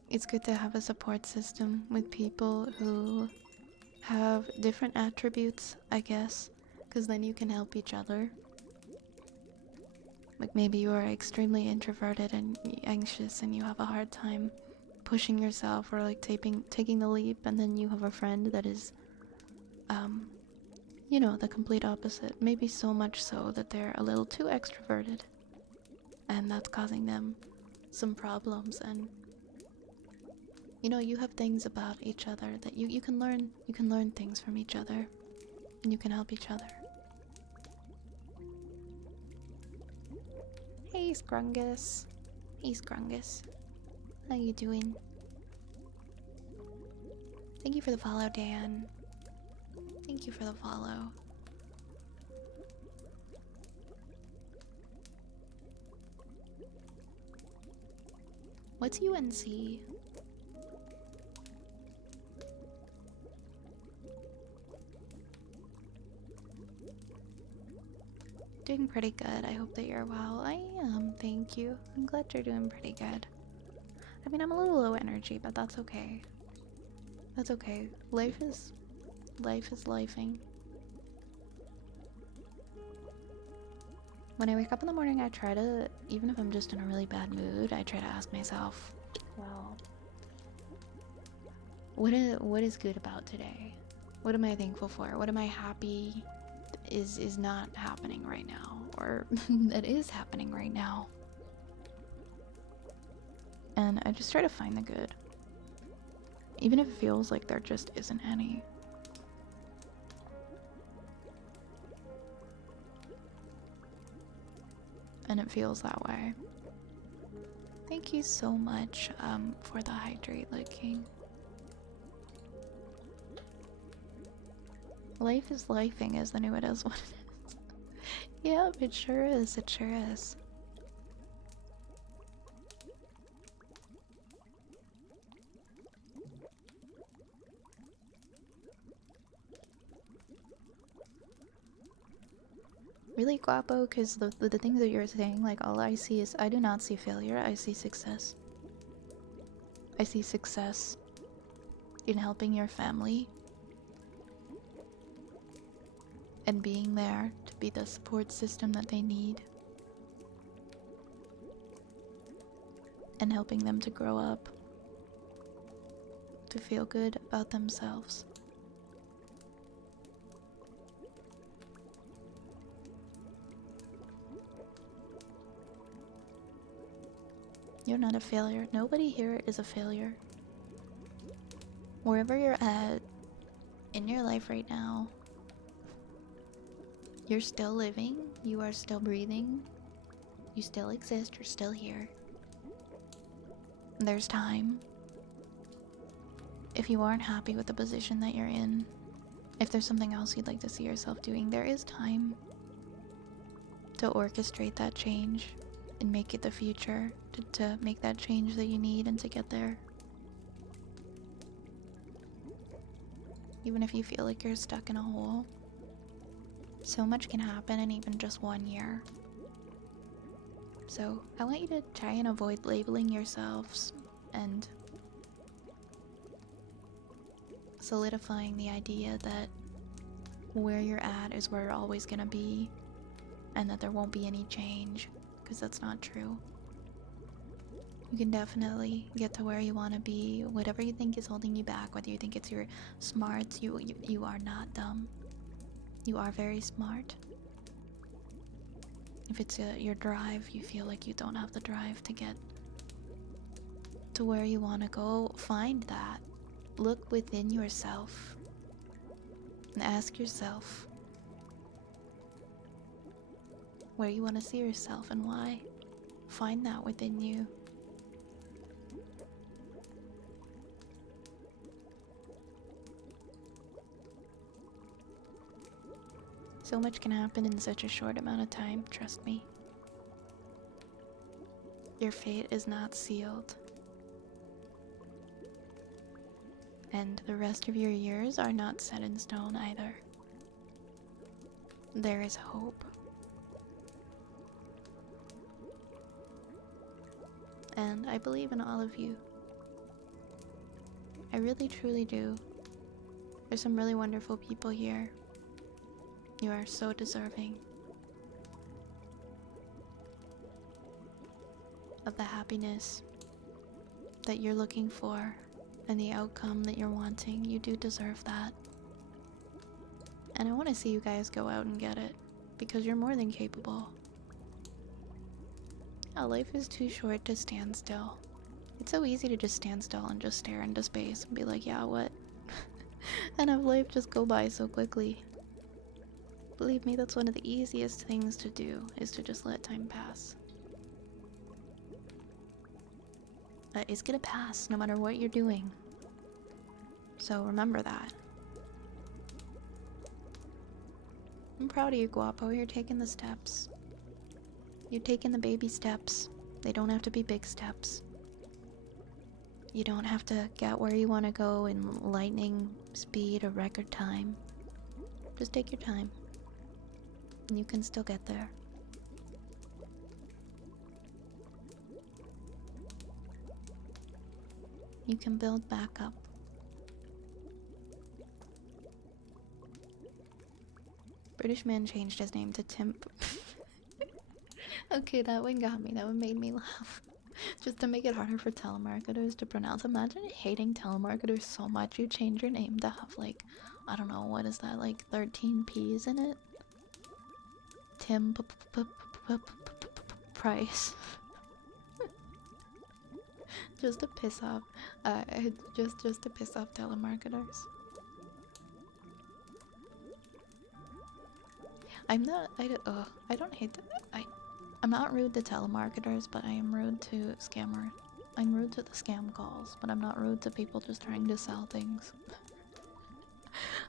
It's good to have a support system with people who have different attributes, I guess, because then you can help each other. Like maybe you are extremely introverted and anxious and you have a hard time pushing yourself or like taking the leap, and then you have a friend that is you know, the complete opposite. Maybe so much so that they're a little too extroverted and that's causing them some problems. And you know, you have things about each other that you can learn things from each other, and you can help each other. Hey Scrungus. Hey Scrungus. How you doing? Thank you for the follow, Dan. Thank you for the follow. What's UNC? Doing pretty good. I hope that you're well. I am, thank you. I'm glad you're doing pretty good. I mean, I'm a little low energy, but that's okay. That's okay. Life is lifing. When I wake up in the morning, I try to, even if I'm just in a really bad mood, I try to ask myself, well, what is good about today? What am I thankful for? What am I happy is not happening right now, or that is happening right now? And I just try to find the good, even if it feels like there just isn't any. And it feels that way. Thank you so much for the hydrate licking. Life is lifing, isn't it? It is what it is. Yep, it sure is. It sure is. Really, Guapo, because the things that you're saying, like, all I see is, I do not see failure, I see success. I see success in helping your family and being there to be the support system that they need, and helping them to grow up, to feel good about themselves. You're not a failure. Nobody here is a failure. Wherever you're at in your life right now, you're still living, you are still breathing, you still exist, you're still here. There's time. If you aren't happy with the position that you're in, if there's something else you'd like to see yourself doing, there is time to orchestrate that change and make it the future, to make that change that you need and to get there. Even if you feel like you're stuck in a hole, so much can happen in even just 1 year. So I want you to try and avoid labeling yourselves and solidifying the idea that where you're at is where you're always gonna be, and that there won't be any change, because that's not true. You can definitely get to where you want to be. Whatever you think is holding you back, whether you think it's your smarts, you are not dumb. You are very smart. If it's your drive, you feel like you don't have the drive to get to where you want to go, find that. Look within yourself and ask yourself where you want to see yourself and why. Find that within you. So much can happen in such a short amount of time, trust me. Your fate is not sealed. And the rest of your years are not set in stone either. There is hope. And I believe in all of you. I really truly do. There's some really wonderful people here. You are so deserving of the happiness that you're looking for and the outcome that you're wanting. You do deserve that. And I want to see you guys go out and get it, because you're more than capable. Yeah, life is too short to stand still. It's so easy to just stand still and just stare into space and be like, yeah, what? And have life just go by so quickly. Believe me, that's one of the easiest things to do, is to just let time pass. It's gonna pass no matter what you're doing. So remember that. I'm proud of you, Guapo. You're taking the steps. You're taking the baby steps. They don't have to be big steps. You don't have to get where you want to go in lightning speed or record time. Just take your time. And you can still get there. You can build back up. British man changed his name to Tim. Okay, that one got me. That one made me laugh. Just to make it harder for telemarketers to pronounce. Imagine hating telemarketers so much you change your name to have, like, I don't know, what is that, like 13 P's in it? Tim Price. Just to piss off, just to piss off telemarketers. I don't hate I'm not rude to telemarketers, but I am rude to scammers. I'm rude to the scam calls, but I'm not rude to people just trying to sell things.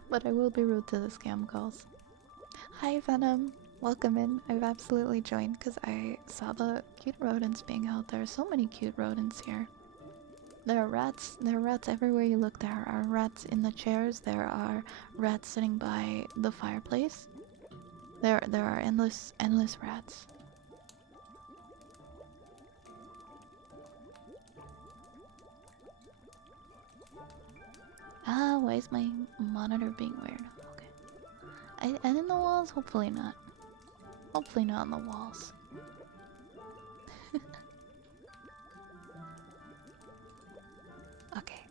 But I will be rude to the scam calls. Hi Venom, welcome in. I've absolutely joined because I saw the cute rodents being out there. So many cute rodents here. There are rats everywhere you look. There are rats in the chairs. There are rats sitting by the fireplace. There are endless rats. Ah, why is my monitor being weird? Okay. And in the walls? Hopefully not. Hopefully not on the walls. Okay.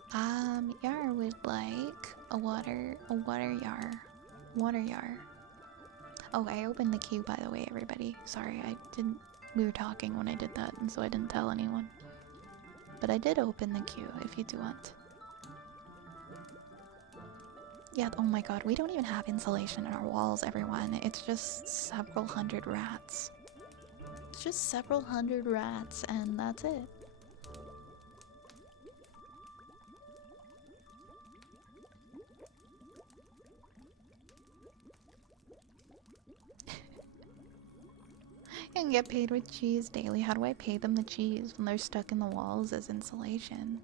Yar would like a water yar. Water yar. Oh, I opened the queue, by the way, everybody. Sorry, we were talking when I did that, and so I didn't tell anyone. But I did open the queue, if you do want. Yeah, oh my god, we don't even have insulation in our walls, everyone. It's just several hundred rats. It's just several hundred rats, and that's it. And get paid with cheese daily. How do I pay them the cheese when they're stuck in the walls as insulation?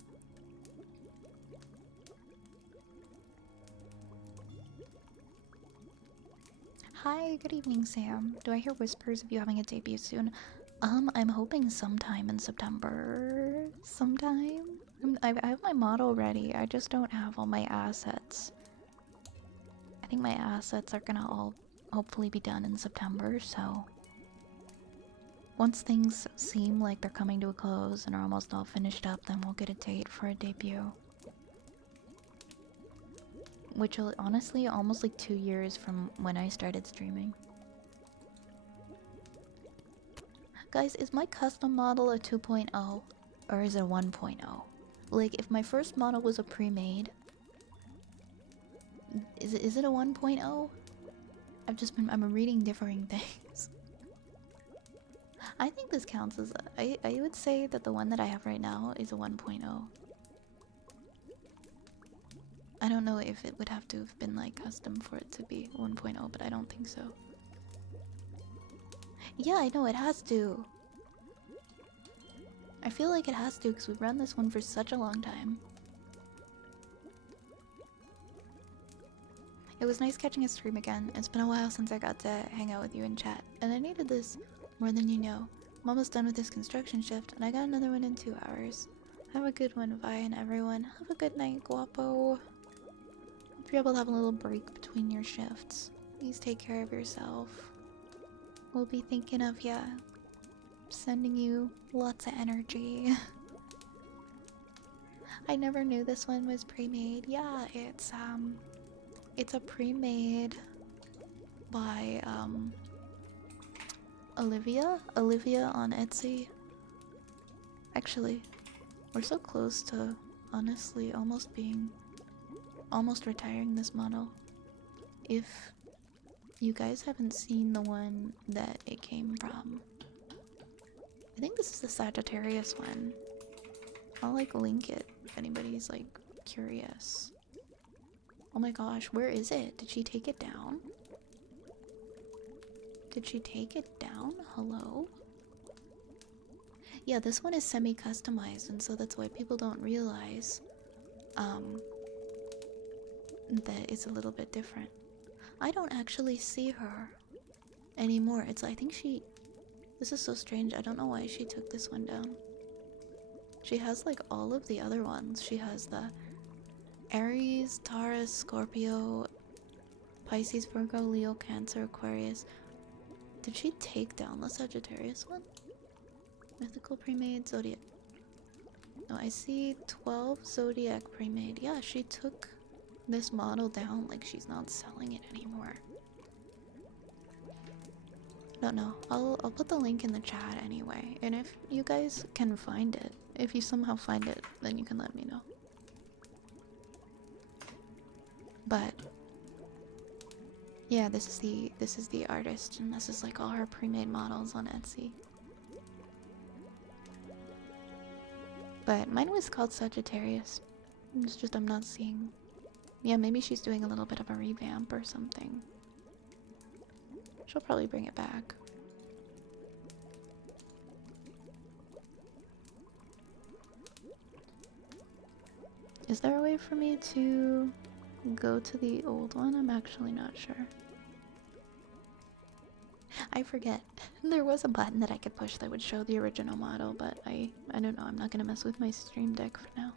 Hi, good evening, Sam. Do I hear whispers of you having a debut soon? I'm hoping sometime in September. Sometime? I have my model ready. I just don't have all my assets. I think my assets are gonna all hopefully be done in September, so... Once things seem like they're coming to a close and are almost all finished up, then we'll get a date for a debut. Which will honestly almost like 2 years from when I started streaming. Guys, is my custom model a 2.0 or is it a 1.0? Like, if my first model was a pre-made, is it a 1.0? I'm reading differing things. I think this counts as I would say that the one that I have right now is a 1.0. I don't know if it would have to have been like custom for it to be 1.0, but I don't think so. Yeah, I know it has to. I feel like it has to because we've run this one for such a long time. It was nice catching a stream again. It's been a while since I got to hang out with you and chat, and I needed this more than you know. I'm almost done with this construction shift, and I got another one in 2 hours. Have a good one, Vi, and everyone. Have a good night, Guapo. Hope you're able to have a little break between your shifts. Please take care of yourself. We'll be thinking of ya. Sending you lots of energy. I never knew this one was pre-made. Yeah, it's a pre-made by Olivia on Etsy. Actually, we're so close to honestly almost retiring this model. If you guys haven't seen the one that it came from, I think this is the Sagittarius one. I'll like link it if anybody's like curious. Oh my gosh, where is it? Did she take it down? Did she take it down? Hello? Yeah, this one is semi-customized, and so that's why people don't realize that it's a little bit different. I don't actually see her anymore. I think she... This is so strange. I don't know why she took this one down. She has like all of the other ones. She has the Aries, Taurus, Scorpio, Pisces, Virgo, Leo, Cancer, Aquarius. Did she take down the Sagittarius one? Mythical pre-made Zodiac. No, I see 12 Zodiac pre-made. Yeah, she took this model down. Like, she's not selling it anymore. Don't know. I'll put the link in the chat anyway. And if you guys can find it, if you somehow find it, then you can let me know. But yeah, this is the artist, and this is like all her pre-made models on Etsy. But mine was called Sagittarius. It's just I'm not seeing. Yeah, maybe she's doing a little bit of a revamp or something. She'll probably bring it back. Is there a way for me to go to the old one? I'm actually not sure. I forget. There was a button that I could push that would show the original model, but I don't know. I'm not gonna mess with my Stream Deck for now.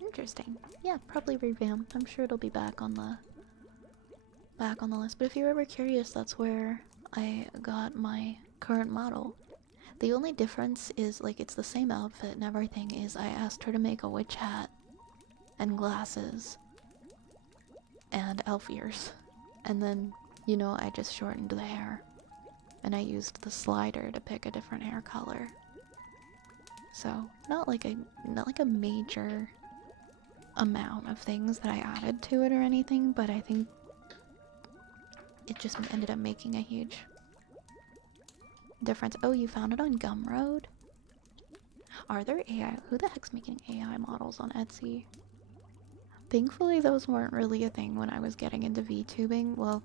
Interesting. Yeah, probably revamped. I'm sure it'll be back on the list. But if you're ever curious, that's where I got my current model. The only difference is, like, it's the same outfit and everything, is I asked her to make a witch hat and glasses and elf ears. And then, you know, I just shortened the hair. And I used the slider to pick a different hair color. So, not like a major amount of things that I added to it or anything, but I think it just ended up making a huge difference. Oh, you found it on Gumroad? Are there AI? Who the heck's making AI models on Etsy? Thankfully, those weren't really a thing when I was getting into VTubing. Well,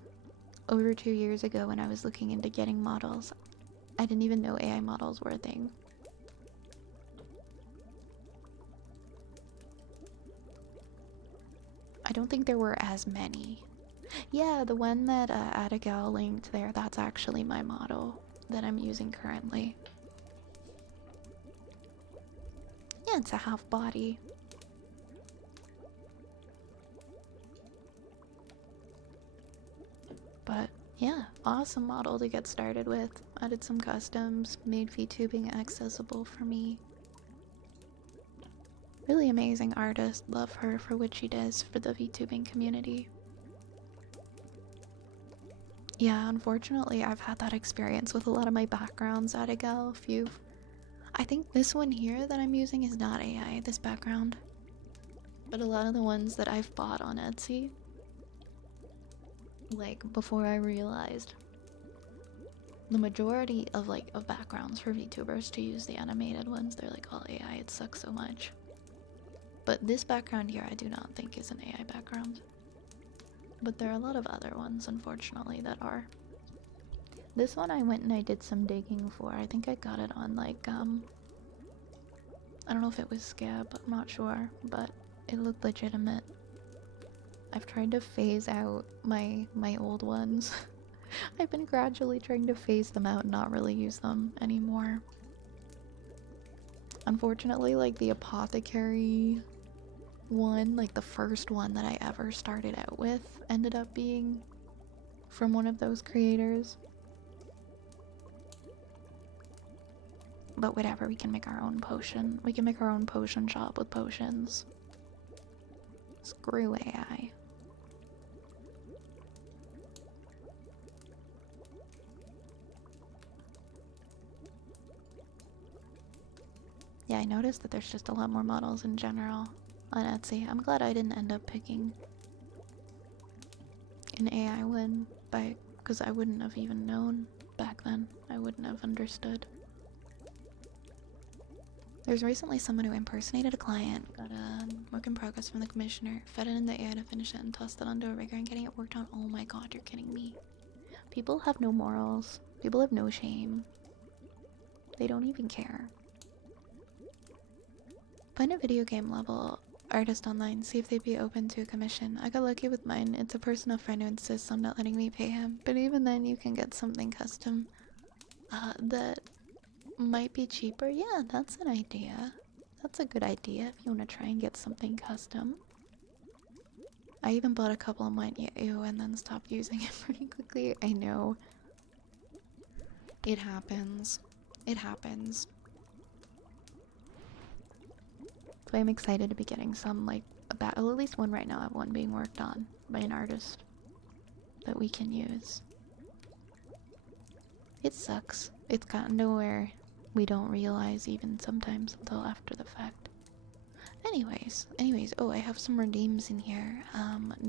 over 2 years ago when I was looking into getting models, I didn't even know AI models were a thing. I don't think there were as many. Yeah, the one that Adigal linked there, that's actually my model that I'm using currently. Yeah, it's a half body. But yeah, awesome model to get started with. Added some customs, made VTubing accessible for me. Really amazing artist. Love her for what she does for the VTubing community. Yeah, unfortunately, I've had that experience with a lot of my backgrounds at Agal. I think this one here that I'm using is not AI, this background. But a lot of the ones that I've bought on Etsy, like, before I realized the majority of of backgrounds for VTubers to use the animated ones, they're like all AI. It sucks so much. But this background here, I do not think is an AI background. But there are a lot of other ones, unfortunately, that are. This one I went and I did some digging for. I think I got it on I don't know if it was Scab, I'm not sure, but it looked legitimate. I've tried to phase out my old ones. I've been gradually trying to phase them out and not really use them anymore. Unfortunately, the apothecary one, the first one that I ever started out with, ended up being from one of those creators. But whatever, we can make our own potion. We can make our own potion shop with potions. Screw AI. Yeah, I noticed that there's just a lot more models in general on Etsy. I'm glad I didn't end up picking an AI one because I wouldn't have even known back then. I wouldn't have understood. There's recently someone who impersonated a client, got a work in progress from the commissioner, fed it in the AI to finish it, and tossed it onto a rigger and getting it worked on. Oh my god, you're kidding me. People have no morals. People have no shame. They don't even care. Find a video game level artist online, see if they'd be open to a commission. I got lucky with mine. It's a personal friend who insists on not letting me pay him, but even then you can get something custom that might be cheaper. Yeah, that's an idea. That's a good idea if you want to try and get something custom. I even bought a couple of mine, ew, and then stopped using it pretty quickly. I know. It happens. It happens. So I'm excited to be getting some, at least one right now. I have one being worked on by an artist that we can use. It sucks. It's gotten to where we don't realize even sometimes until after the fact. Anyways, oh, I have some redeems in here.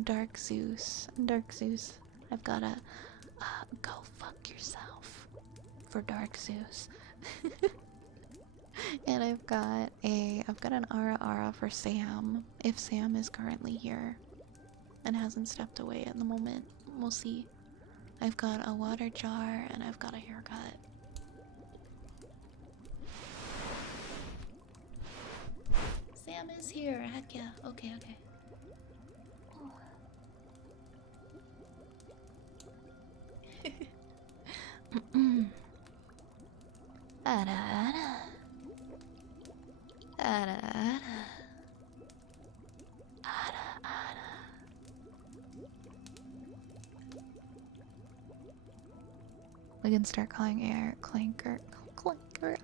Dark Zeus. I've got a, go fuck yourself for Dark Zeus. And I've got an Ara for Sam, if Sam is currently here and hasn't stepped away at the moment. We'll see. I've got a water jar and I've got a haircut. Sam is here, heck yeah. Okay. We can start calling air clanker art.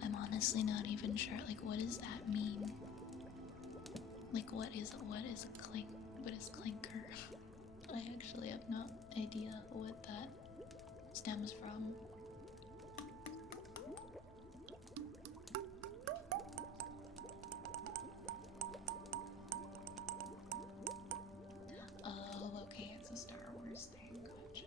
I'm honestly not even sure, what does that mean? What is clinker? I actually have no idea what that stems from. Oh, okay, it's a Star Wars thing, gotcha.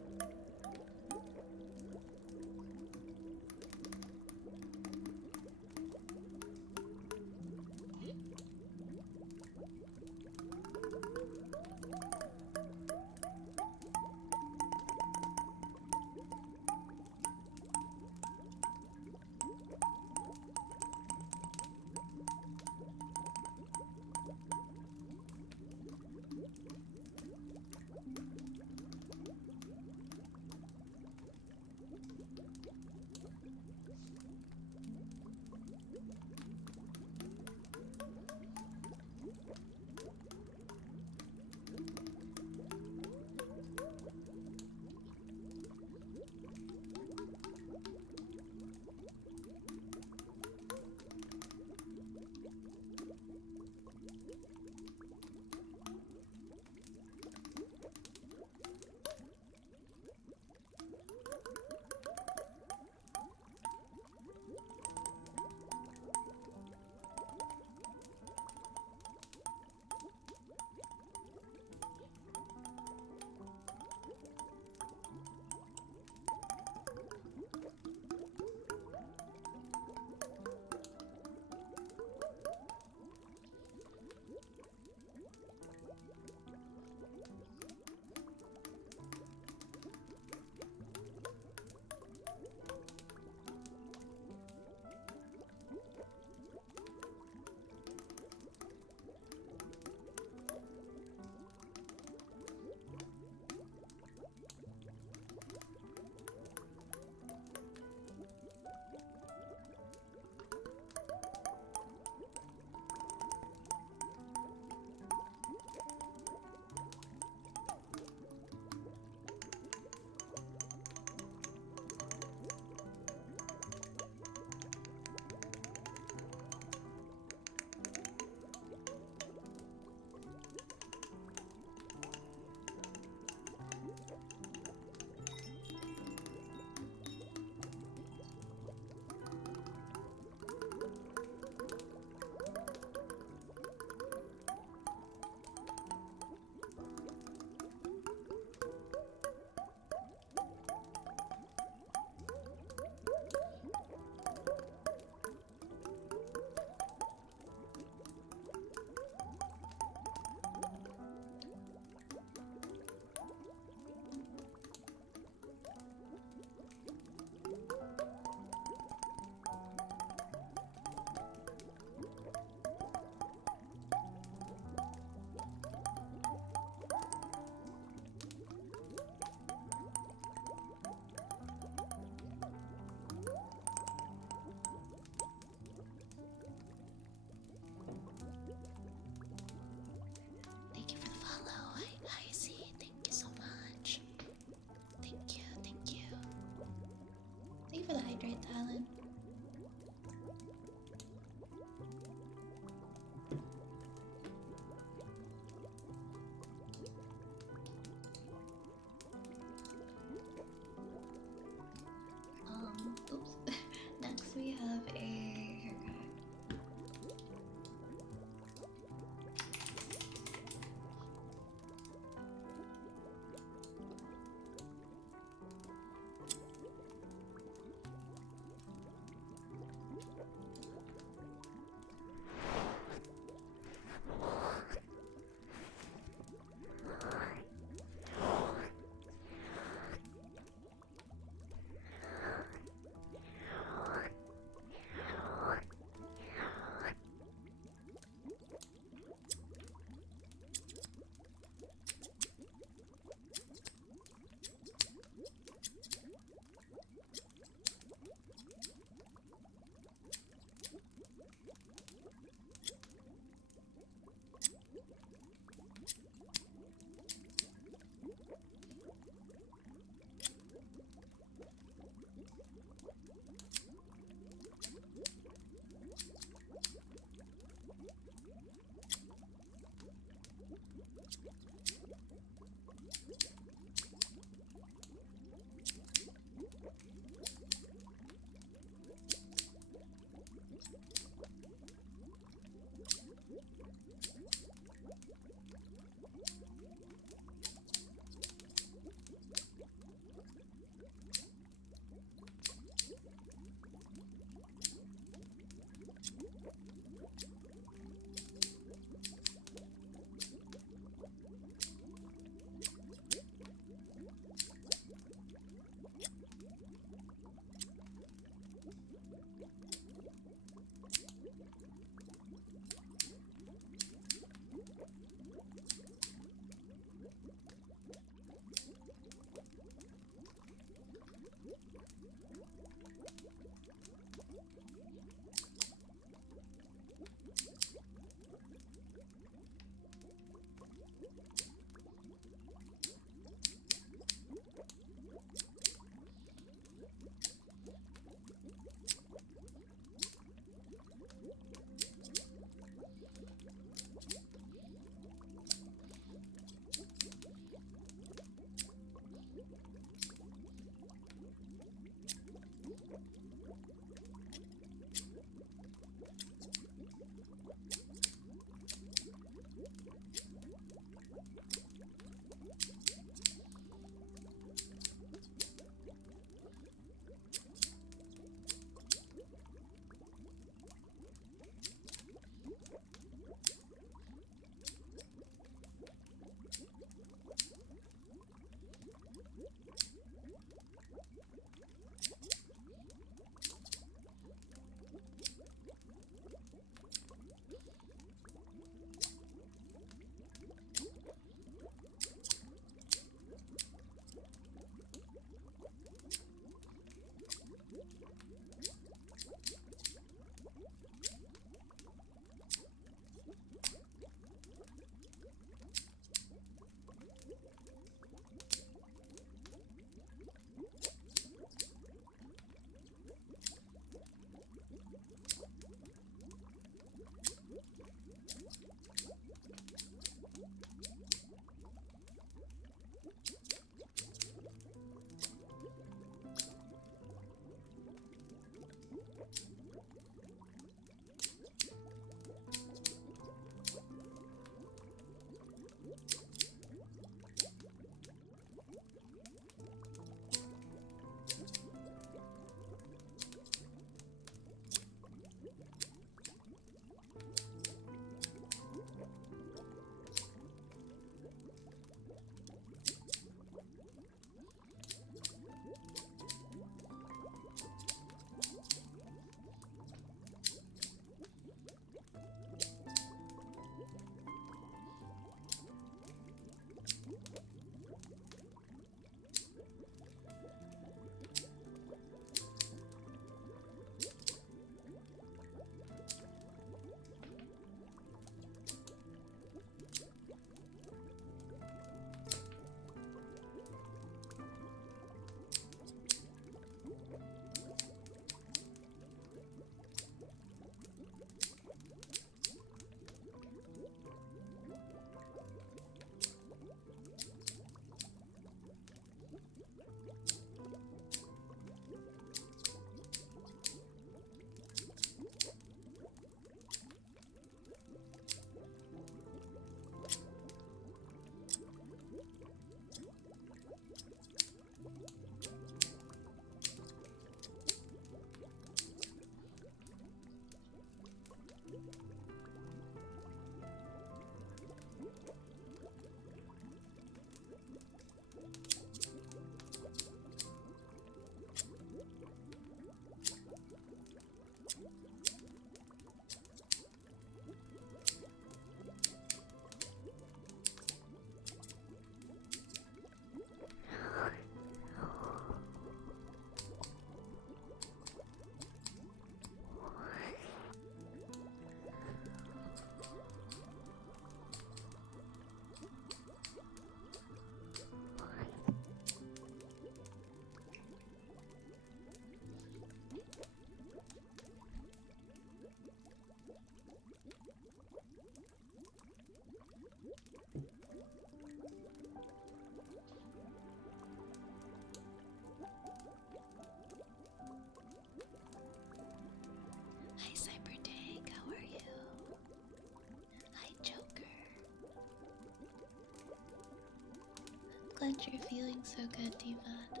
that you're feeling so good, Divad.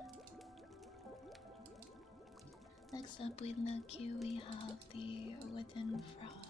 Next up in the queue we have the wooden frog.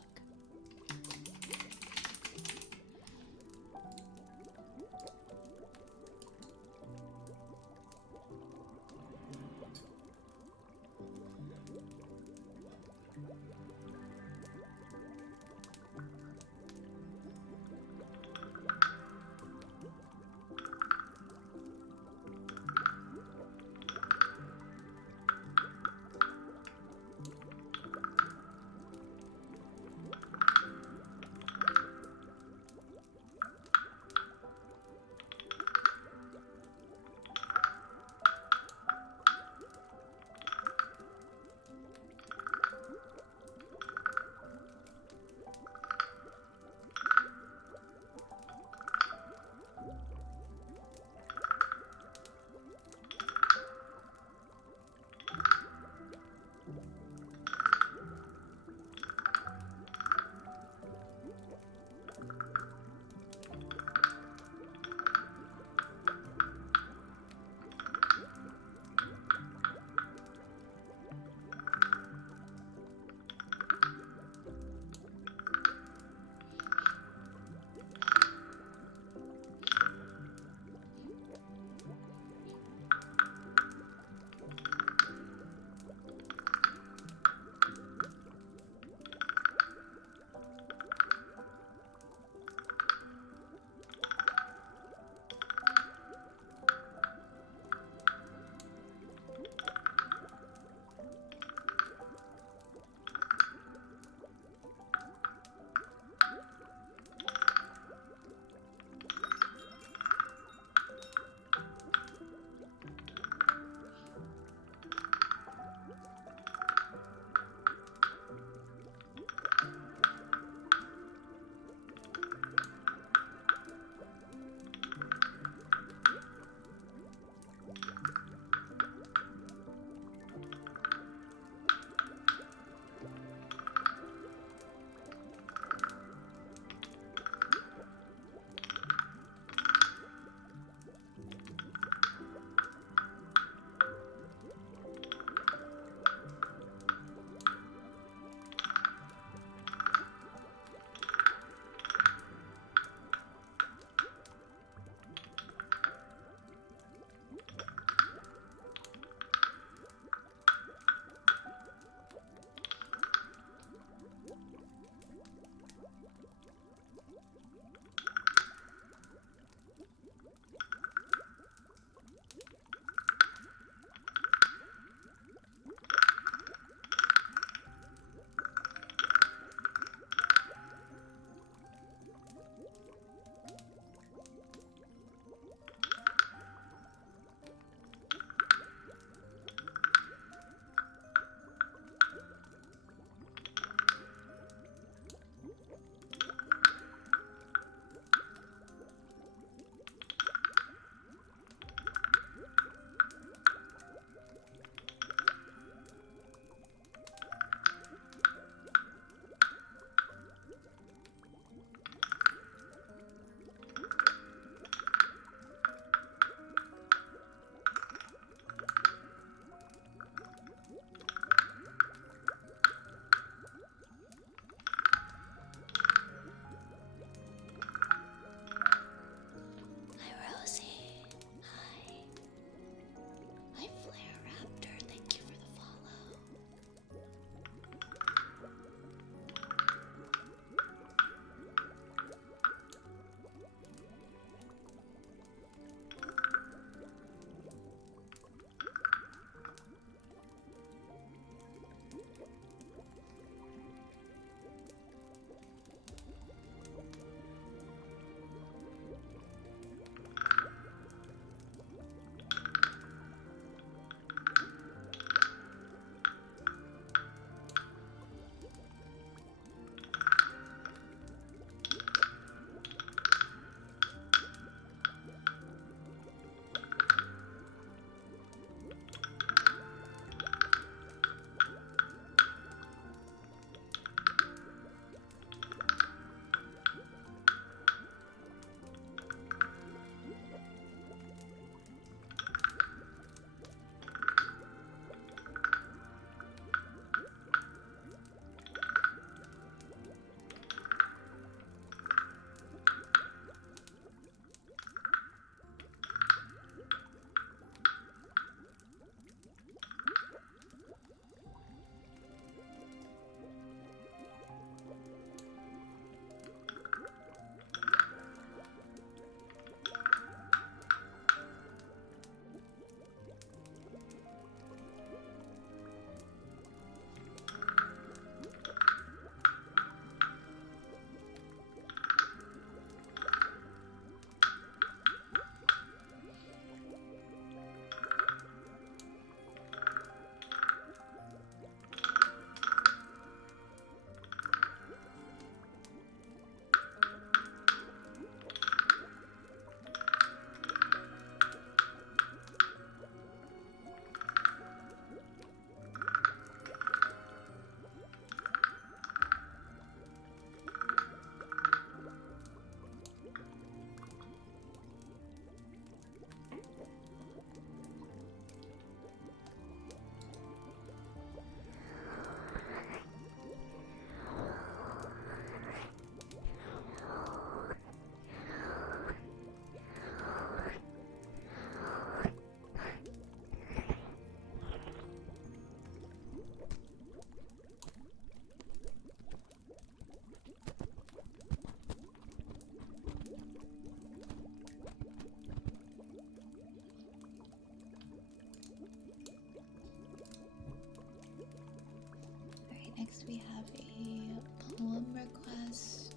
Next we have a poem request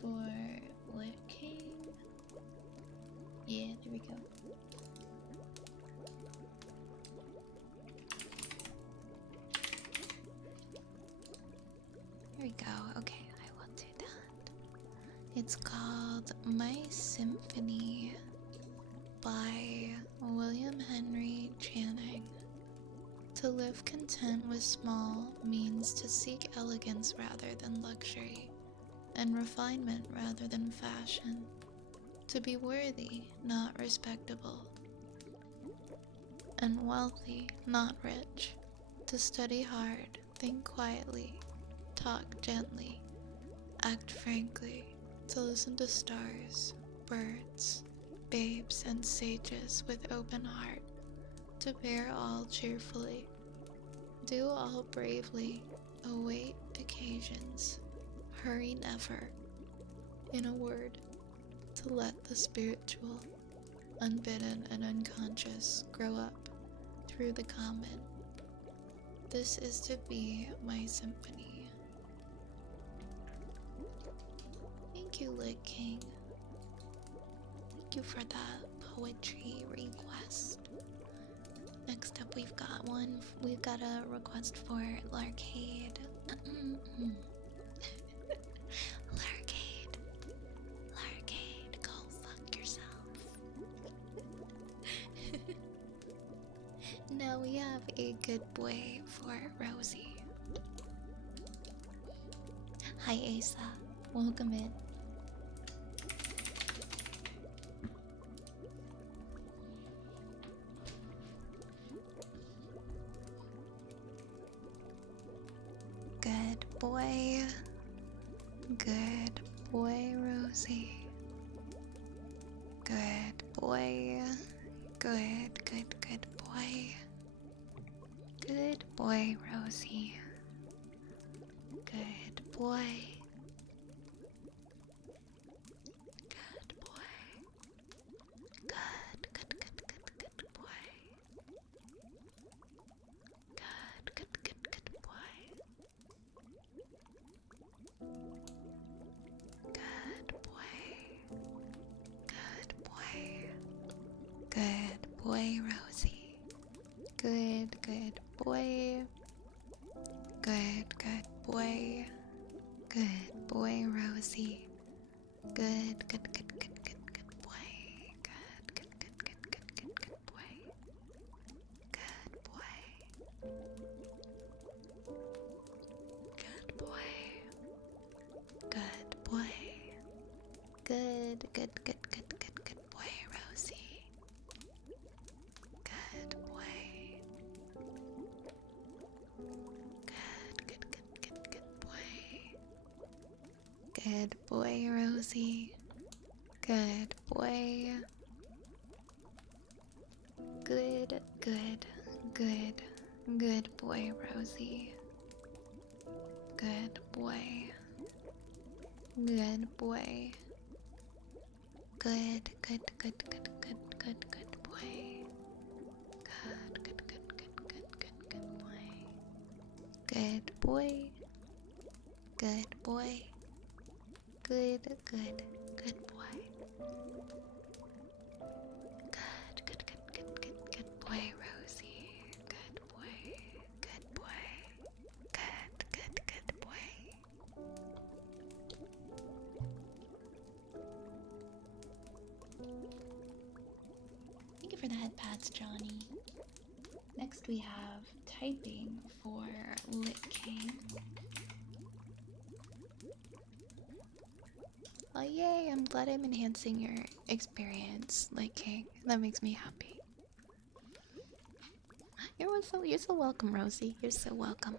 for Lit King. Yeah, there we go. There we go. Okay, I will do that. It's called My Symphony by William Henry Channing. To live content with small means to seek elegance rather than luxury, and refinement rather than fashion. To be worthy, not respectable, and wealthy, not rich. To study hard, think quietly, talk gently, act frankly. To listen to stars, birds, babes, and sages with open heart. To bear all cheerfully, do all bravely, await occasions, hurry never. In a word, to let the spiritual, unbidden and unconscious, grow up through the common. This is to be my symphony. Thank you, Lit King. Thank you for that poetry request. Next up, we've got a request for Larcade. Larcade, go fuck yourself. Now we have a good boy for Rosie. Hi Asa, welcome in. Good boy. Good boy, Rosie. Good boy. Good boy. Good boy, Rosie. Good boy. Good boy. Good boy. Good boy. Good boy. Good boy. Good boy, Rosie. Good boy. Good boy. Good boy, Rosie. Good boy. Good boy. Good boy. Good boy. Good boy. Good boy. Good boy, Rosie. Good boy. Good boy. Good boy, Rosie. Good boy. Good boy, Rosie. Good boy. Good boy. Good boy. Good boy. Good boy. Good boy. Good boy. Good boy. Good boy, Rosie. Good boy. Good boy. Good boy. Thank you for the head pats, Johnny. Next we have typing for Lit King. Oh yay, I'm glad I'm enhancing your experience, Lit King. That makes me happy. You're so welcome, Rosie. You're so welcome.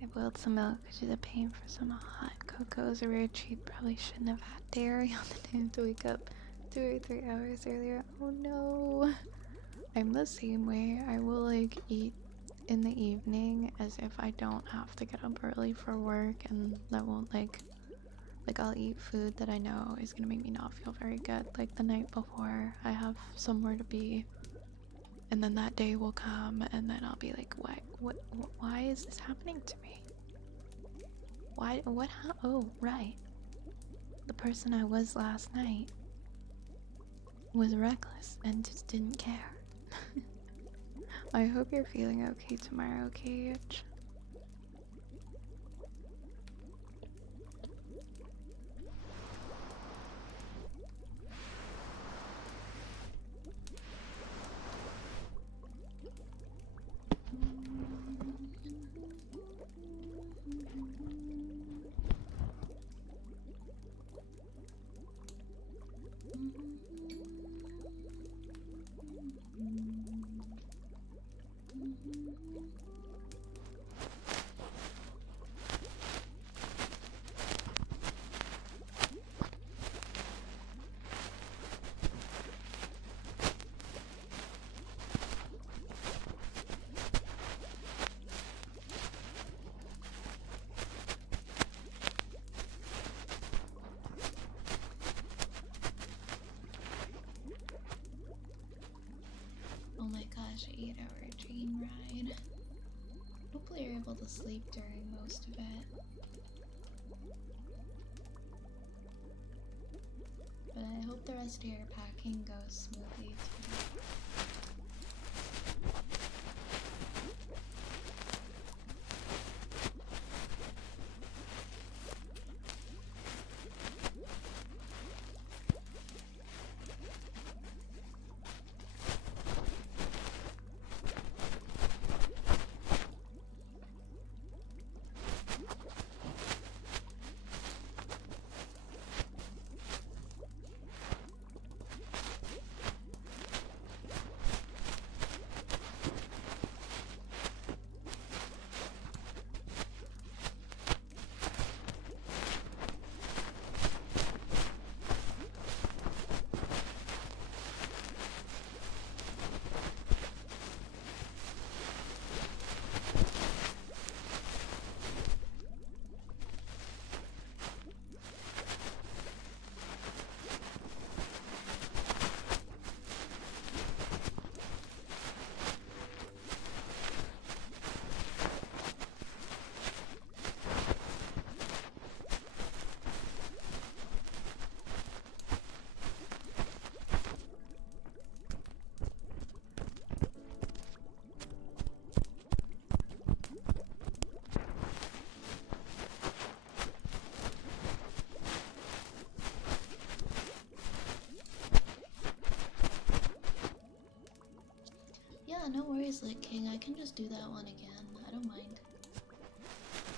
I boiled some milk to the pain for some hot cocoa. Is a rare treat. Probably shouldn't have had dairy on the time to wake up 2 or 3 hours earlier. Oh no. I'm the same way. I will like eat in the evening as if I don't have to get up early for work, and that won't like I'll eat food that I know is gonna make me not feel very good, like the night before I have somewhere to be, and then that day will come and then I'll be like, why is this happening to me? Oh right, the person I was last night was reckless and just didn't care. I hope you're feeling okay tomorrow, Cage. Oh my gosh, 8-hour train ride. Hopefully you're able to sleep during most of it. But I hope the rest of your packing goes smoothly too. Yeah, no worries, Lit King. I can just do that one again. I don't mind.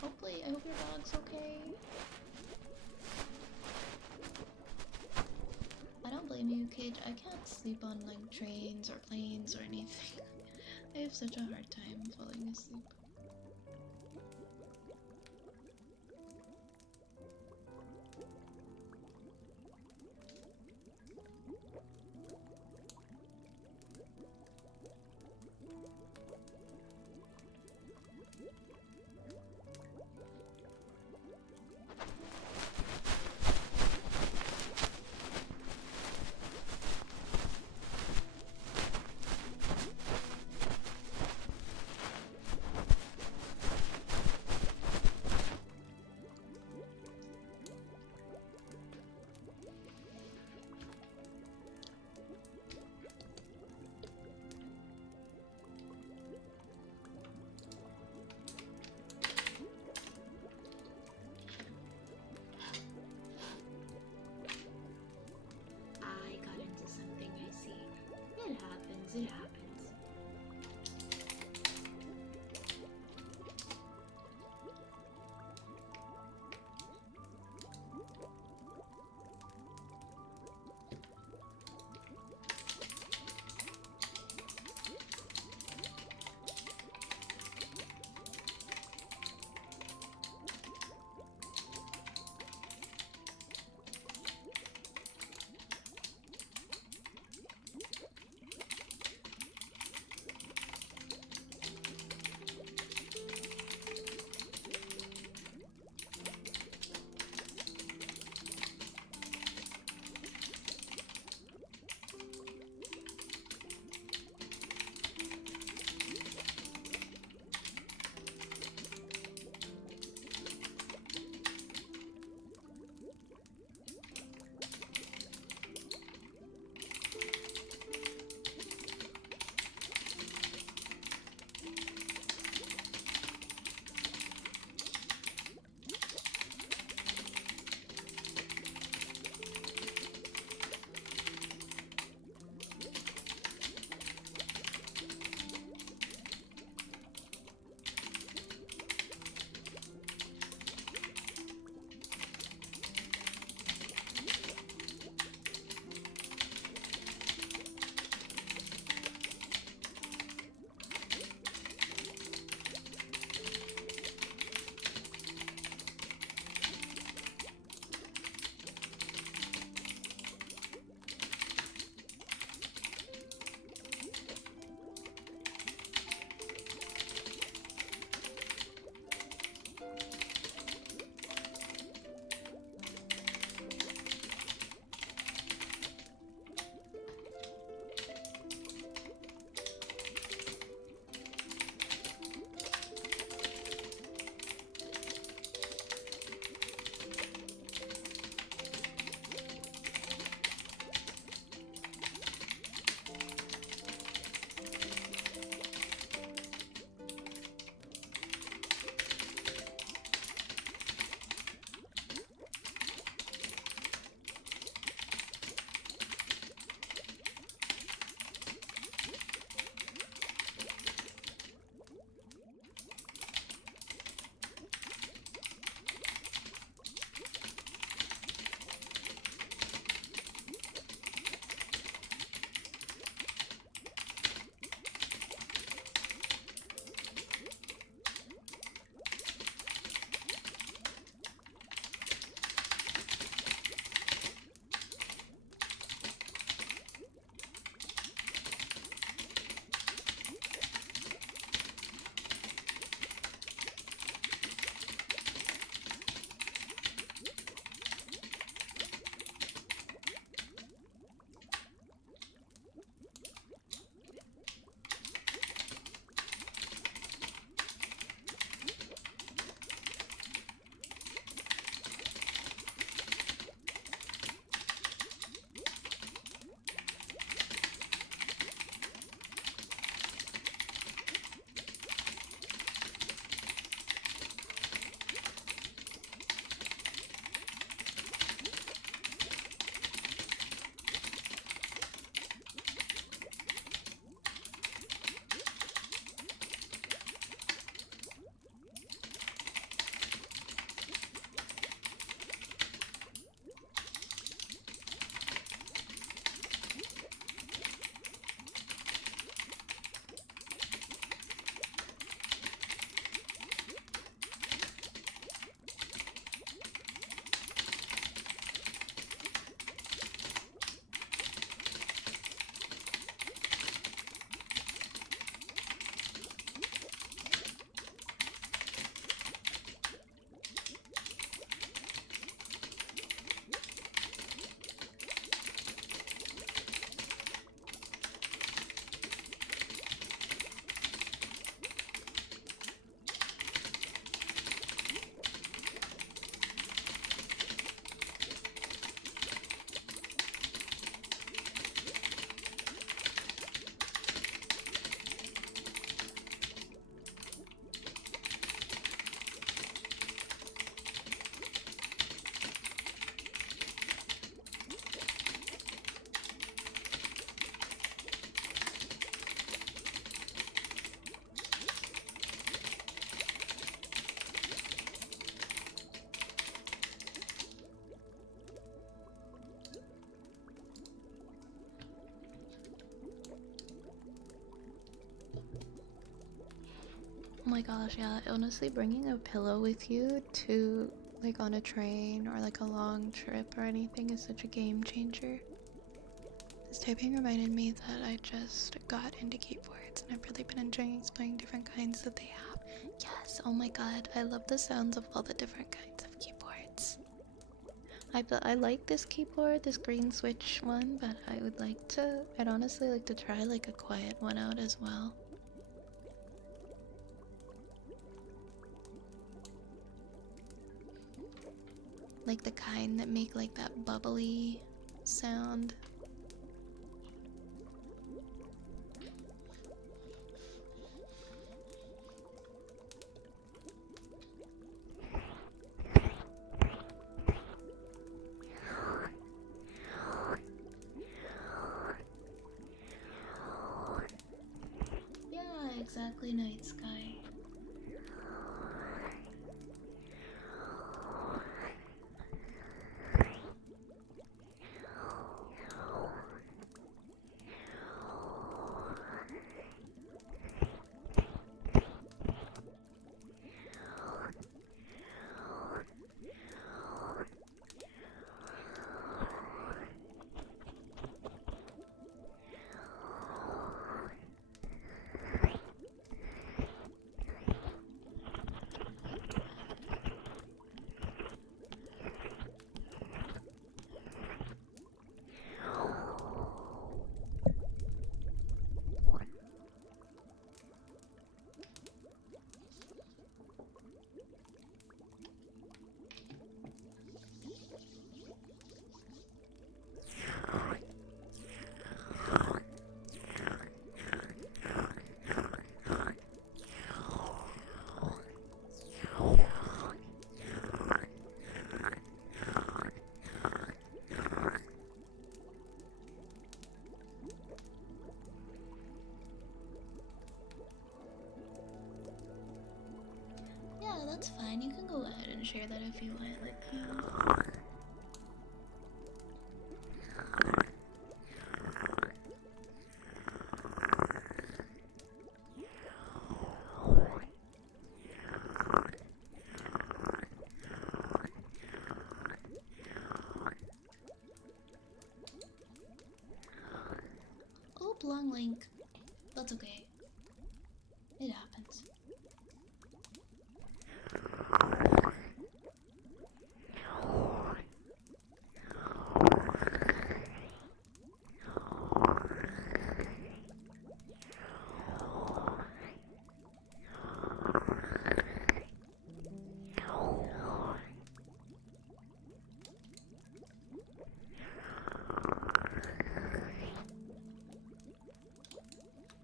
Hopefully, I hope your dog's okay. I don't blame you, Cage. I can't sleep on, like, trains or planes or anything. I have such a hard time falling asleep. Oh my gosh, yeah. Honestly, bringing a pillow with you to like on a train or like a long trip or anything is such a game changer. This typing reminded me that I just got into keyboards and I've really been enjoying exploring different kinds that they have. Yes, oh my god, I love the sounds of all the different kinds of keyboards. I like this keyboard, this green switch one, but I'd honestly like to try like a quiet one out as well. Like the kind that make like that bubbly sound. Yeah, exactly, night sky. Yeah, that's fine. You can go ahead and share that if you want. Like, oh, long link. That's okay. It happens.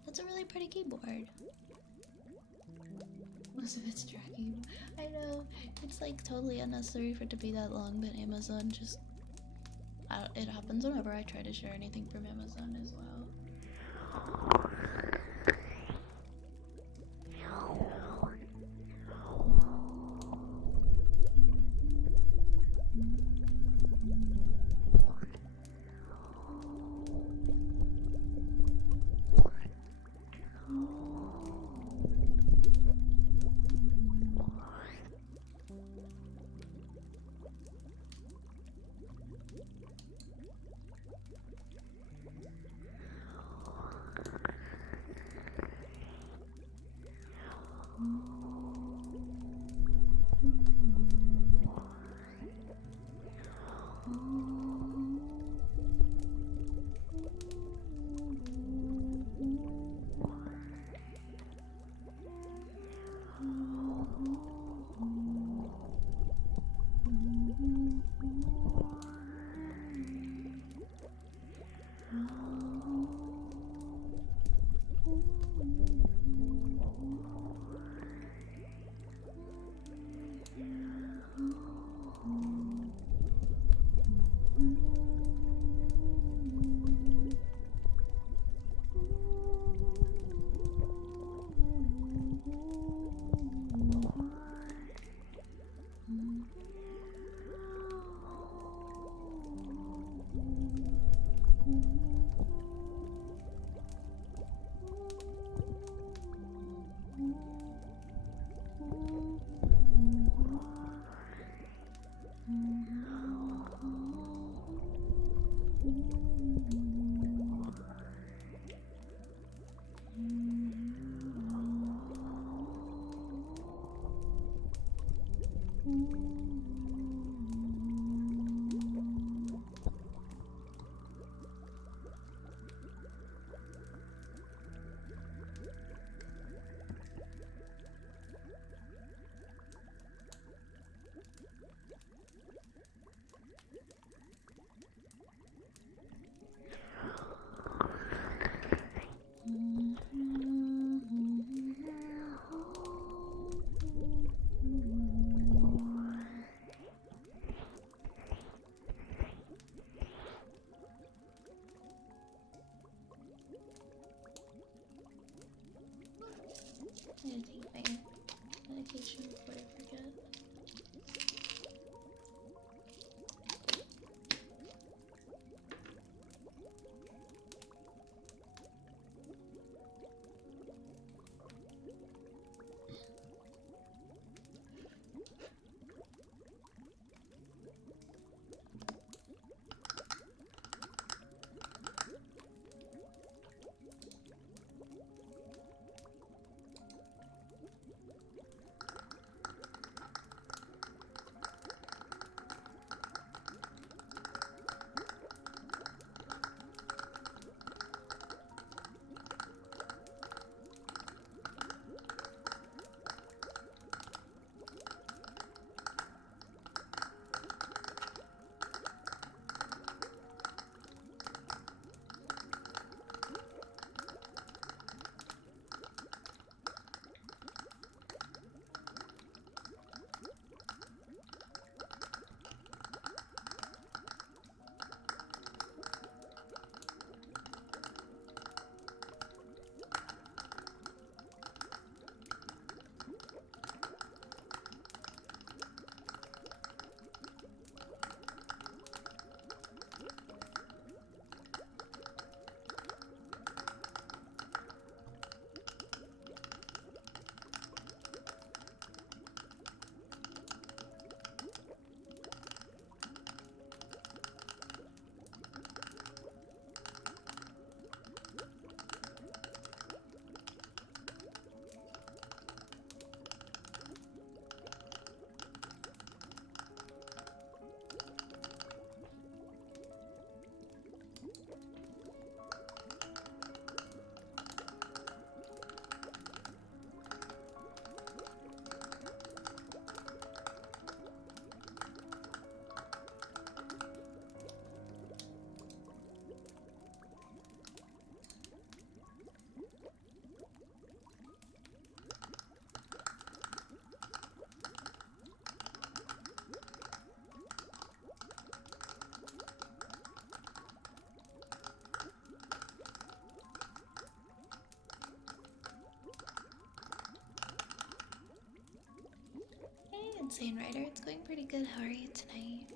That's a really pretty keyboard. Most of it's tracking. I know. It's like totally unnecessary for it to be that long, but Amazon just... it happens whenever I try to share anything from Amazon as well. I'm gonna take my medication before I forget. Hey, Insane Rider, it's going pretty good. How are you tonight?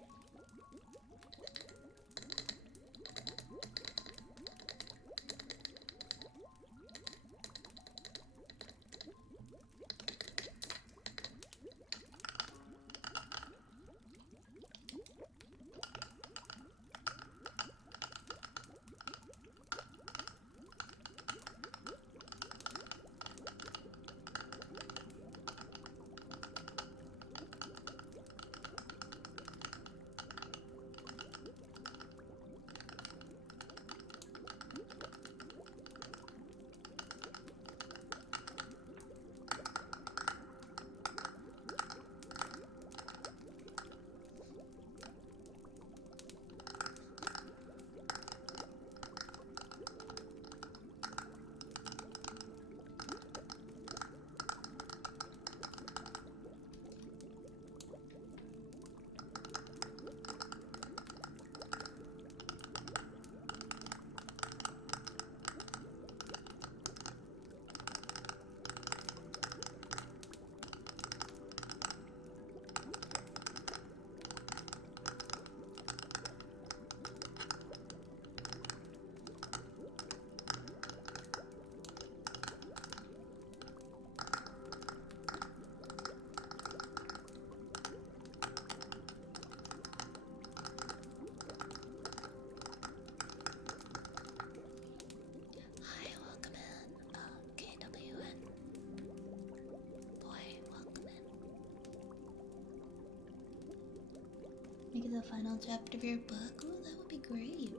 Like the final chapter of your book? Oh, that would be great.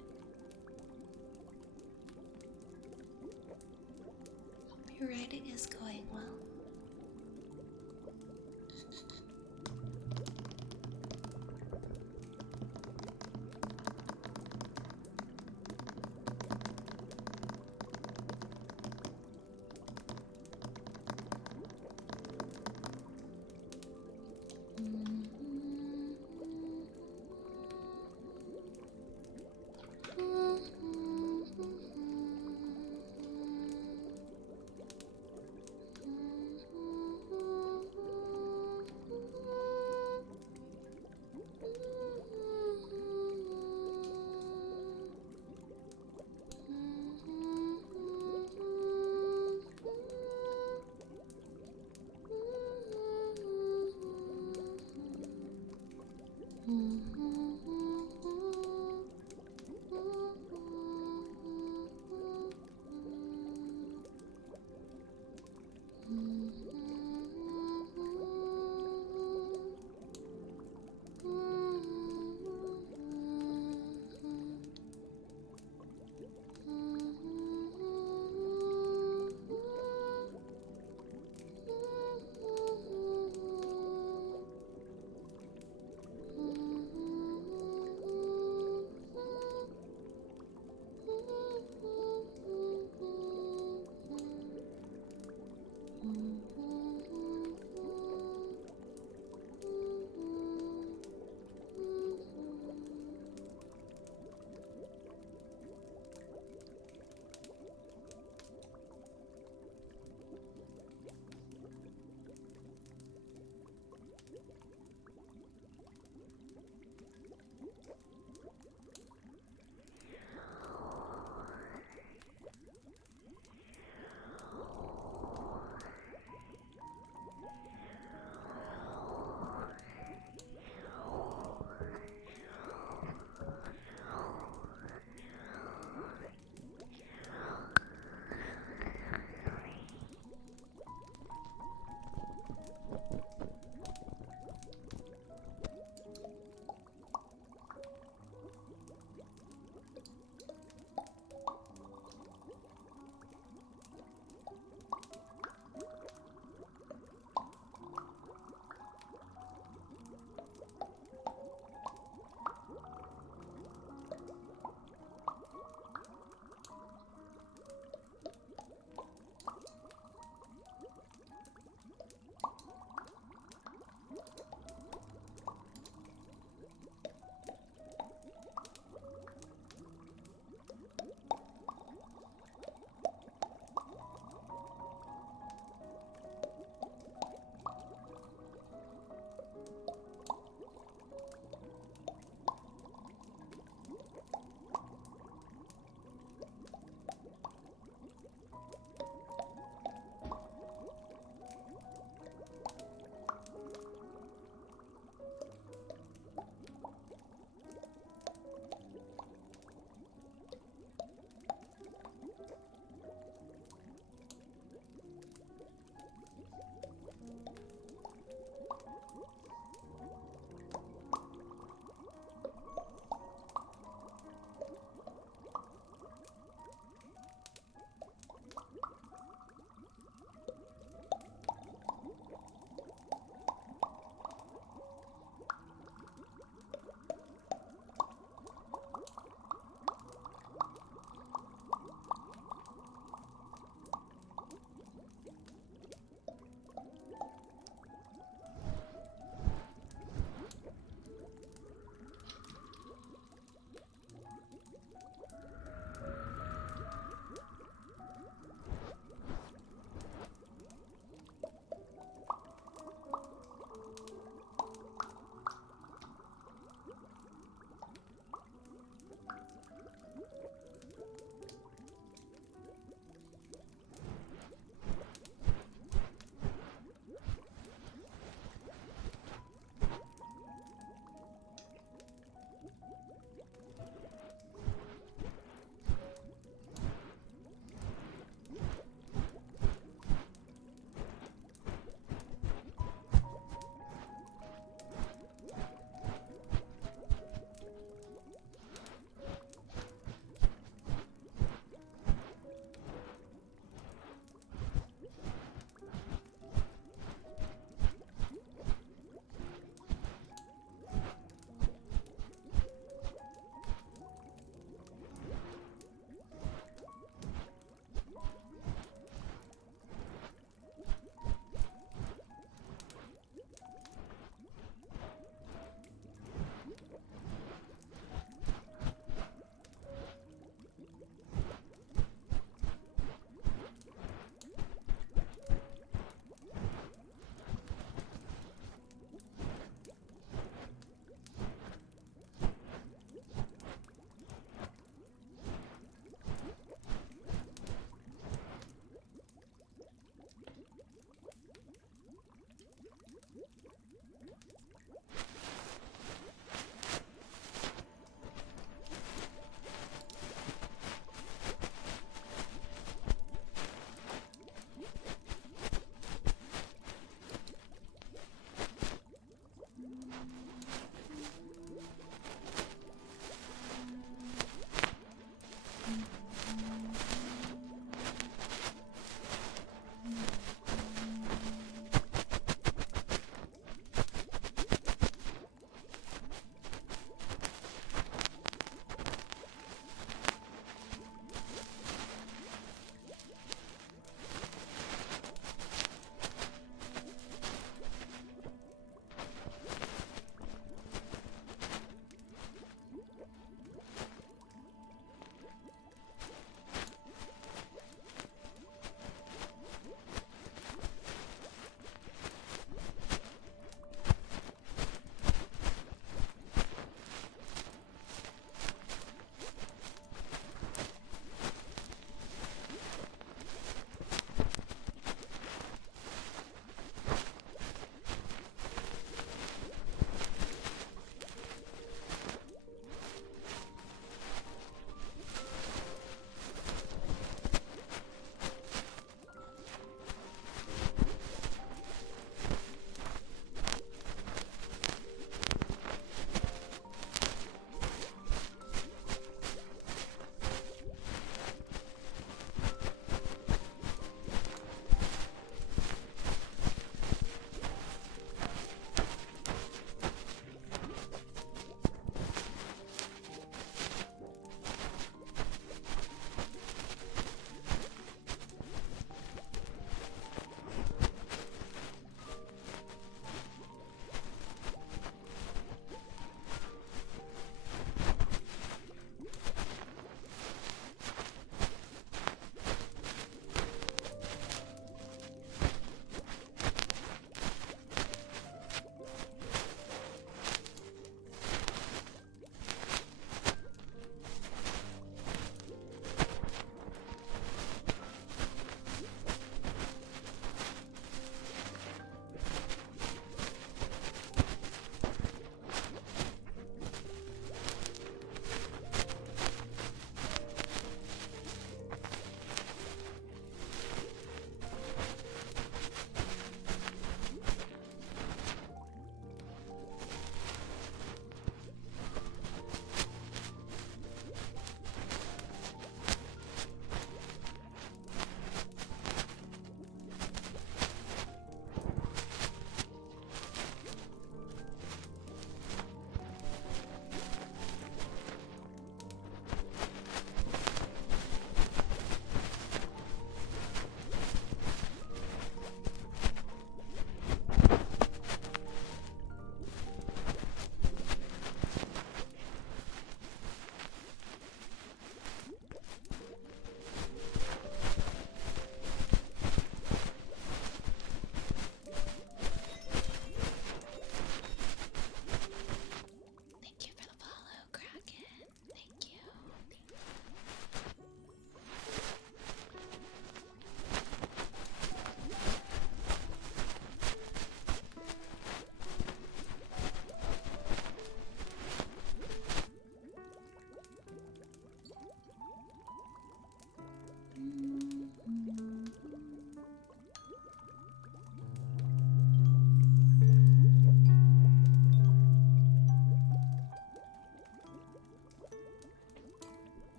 Hope your writing is going well.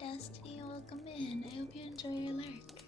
Destiny, welcome in. I hope you enjoy your lurk.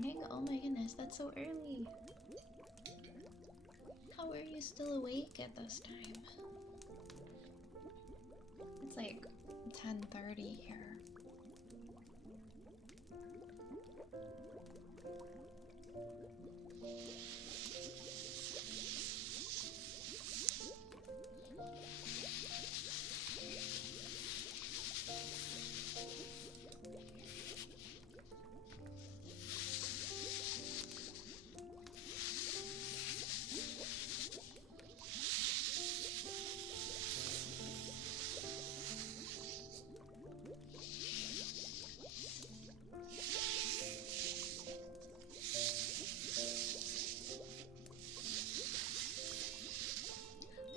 morning? Oh my goodness, that's so early. How are you still awake at this time? It's like 10:30 here.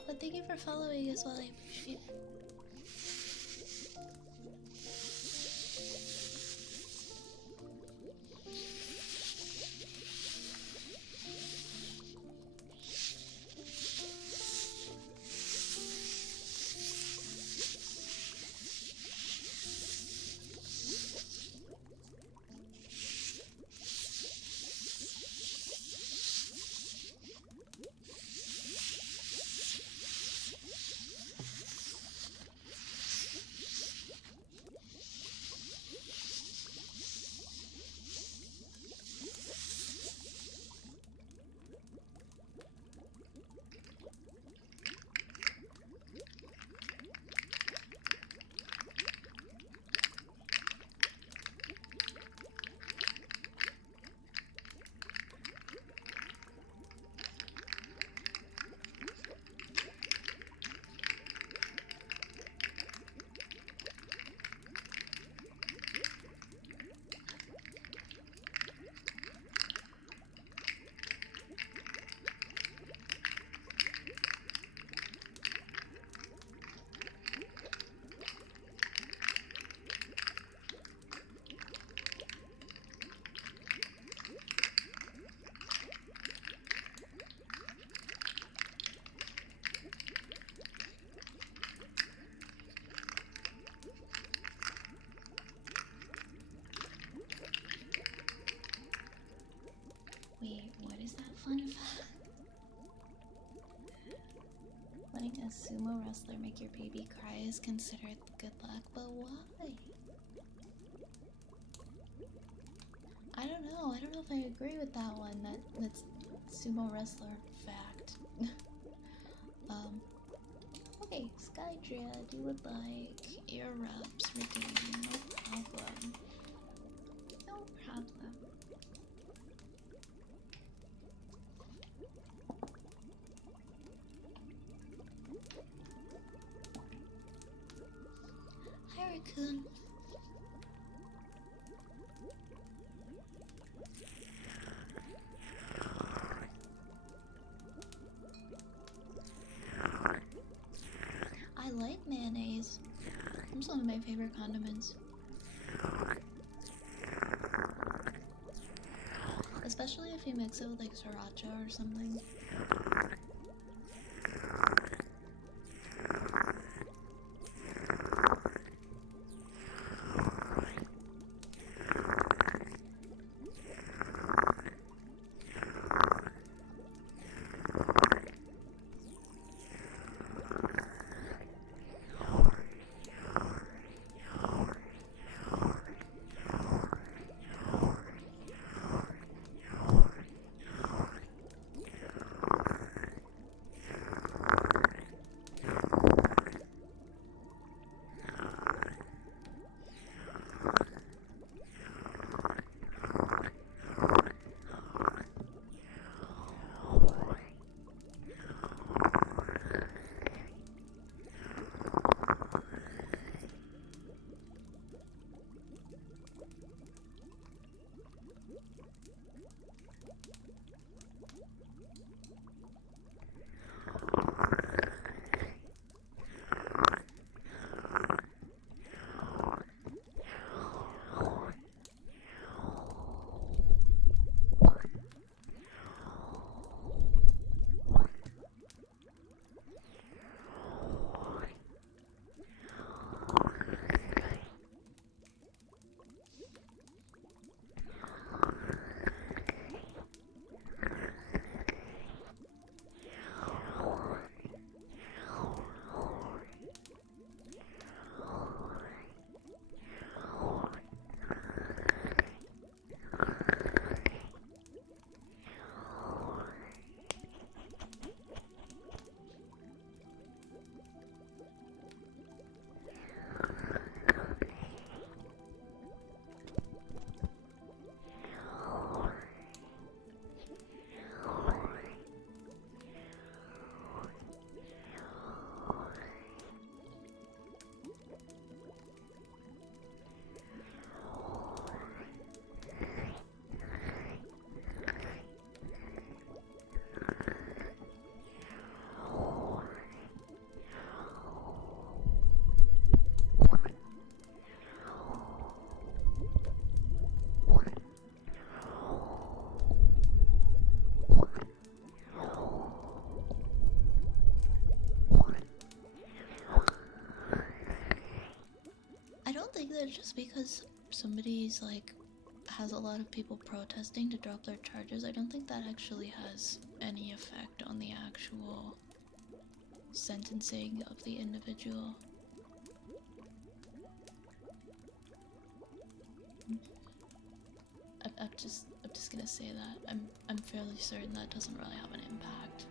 Oh, thank you for following as well. I appreciate it. Wait, what is that fun fact? Letting a sumo wrestler make your baby cry is considered good luck, but why? I don't know. I don't know if I agree with that one. That's sumo wrestler fact. Okay, Skydria, you would like ear rubs redeemed. No problem. No problem. Hi, Raccoon. I like mayonnaise. It's one of my favorite condiments. Especially if you mix it with like sriracha or something. just because somebody's like has a lot of people protesting to drop their charges, I don't think that actually has any effect on the actual sentencing of the individual. I'm just gonna say that. I'm fairly certain that doesn't really have an impact.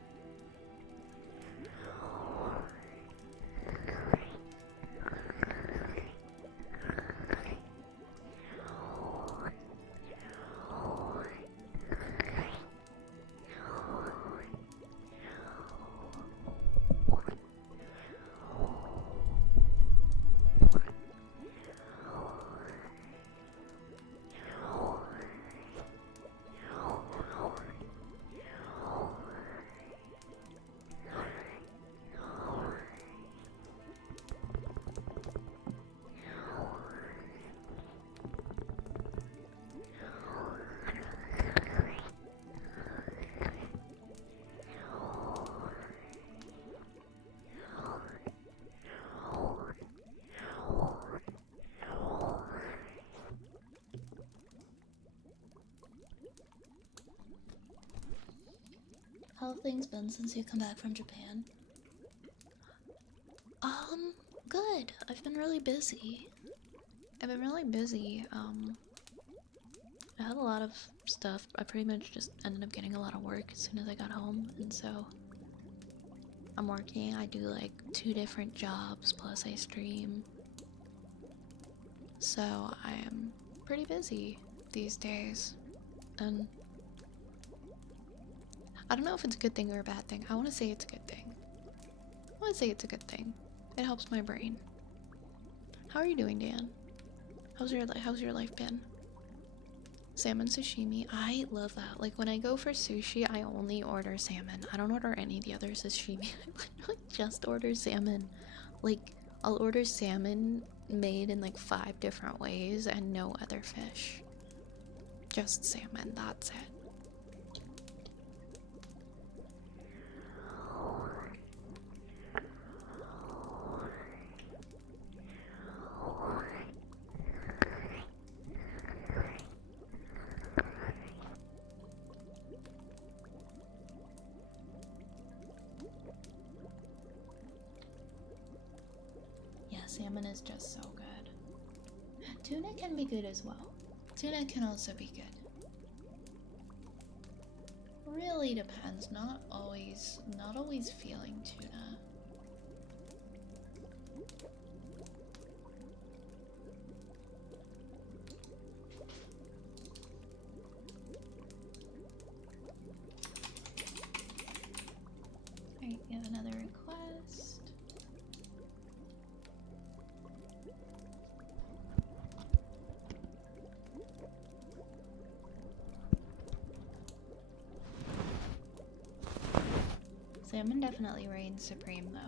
How have things been since you come back from Japan? Good. I've been really busy. I've been really busy. I had a lot of stuff. I pretty much just ended up getting a lot of work as soon as I got home, and so I'm working. I do like 2 different jobs, plus I stream. So I am pretty busy these days. And I don't know if it's a good thing or a bad thing. I want to say it's a good thing. I want to say it's a good thing. It helps my brain. How are you doing, Dan? How's your life been? Salmon sashimi. I love that. Like when I go for sushi, I only order salmon. I don't order any of the other sashimi. I literally just order salmon. Like I'll order salmon made in like 5 different ways and no other fish. Just salmon. That's it. Salmon is just so good. Tuna can be good as well. Tuna can also be good. Really depends. Not always feeling tuna. Alright, we have another request. Salmon definitely reigns supreme, though.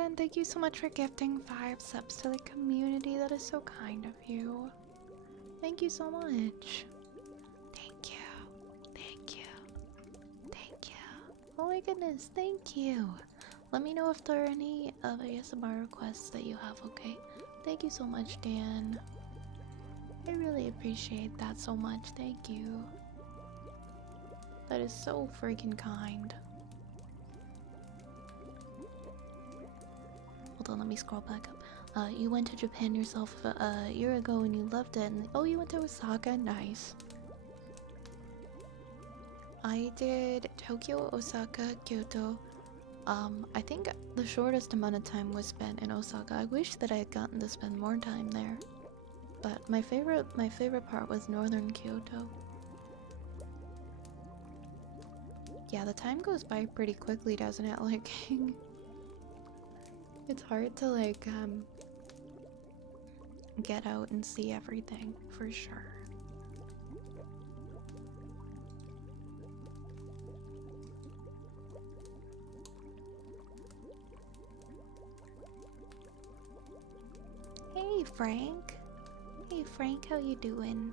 Dan, thank you so much for gifting 5 subs to the community. That is so kind of you. Thank you so much. Thank you. Thank you. Thank you. Oh my goodness, thank you. Let me know if there are any ASMR requests that you have, okay? Thank you so much, Dan. I really appreciate that so much. Thank you. That is so freaking kind. Hold on, let me scroll back up. You went to Japan yourself a year ago and you loved it. And oh, you went to Osaka? Nice. I did Tokyo, Osaka, Kyoto. I think the shortest amount of time was spent in Osaka. I wish that I had gotten to spend more time there. But my favorite part was northern Kyoto. Yeah, the time goes by pretty quickly, doesn't it? Like, it's hard to like get out and see everything for sure. Hey Frank. Hey Frank, how you doing?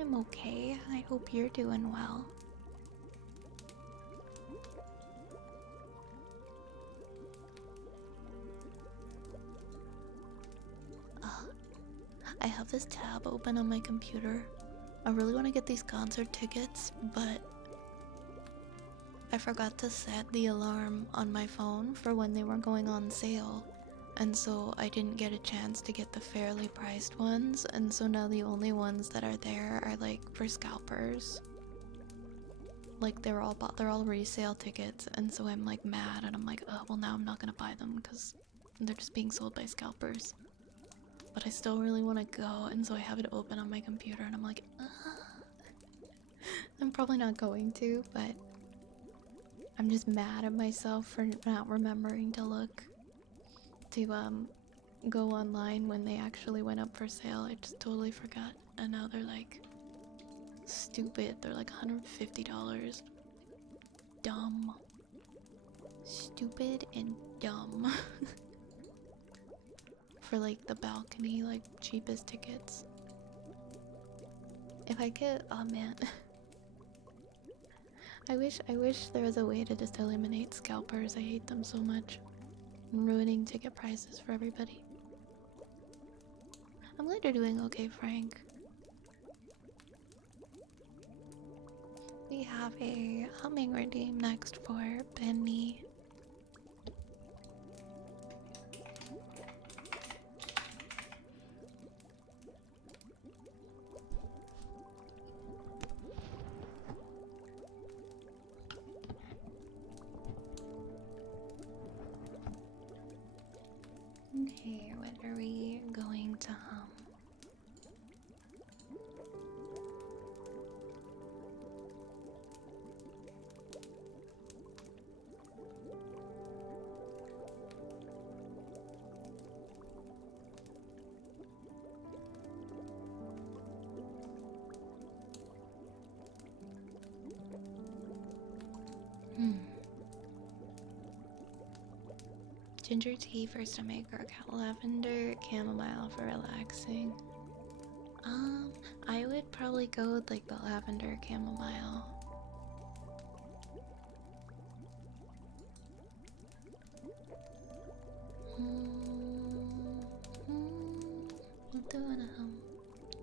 I'm okay. I hope you're doing well. I have this tab open on my computer. I really want to get these concert tickets, but I forgot to set the alarm on my phone for when they were going on sale. And so I didn't get a chance to get the fairly priced ones, and so now the only ones that are there are like for scalpers. Like they're all resale tickets, and so I'm like mad, and I'm like, oh well, now I'm not gonna buy them because they're just being sold by scalpers. But I still really want to go, and so I have it open on my computer, and I'm like, I'm probably not going to, but I'm just mad at myself for not remembering to look to go online when they actually went up for sale. I just totally forgot, and now they're like stupid. They're like $150. Dumb. Stupid and dumb. For like the balcony, like cheapest tickets. If I could, oh man. I wish there was a way to just eliminate scalpers. I hate them so much. I'm ruining ticket prices for everybody. I'm glad you're doing okay, Frank. We have a humming redeem next for Benny. Okay, what are we going to hum? Ginger tea for stomach or lavender chamomile for relaxing. I would probably go with like the lavender chamomile. What do I wanna hum?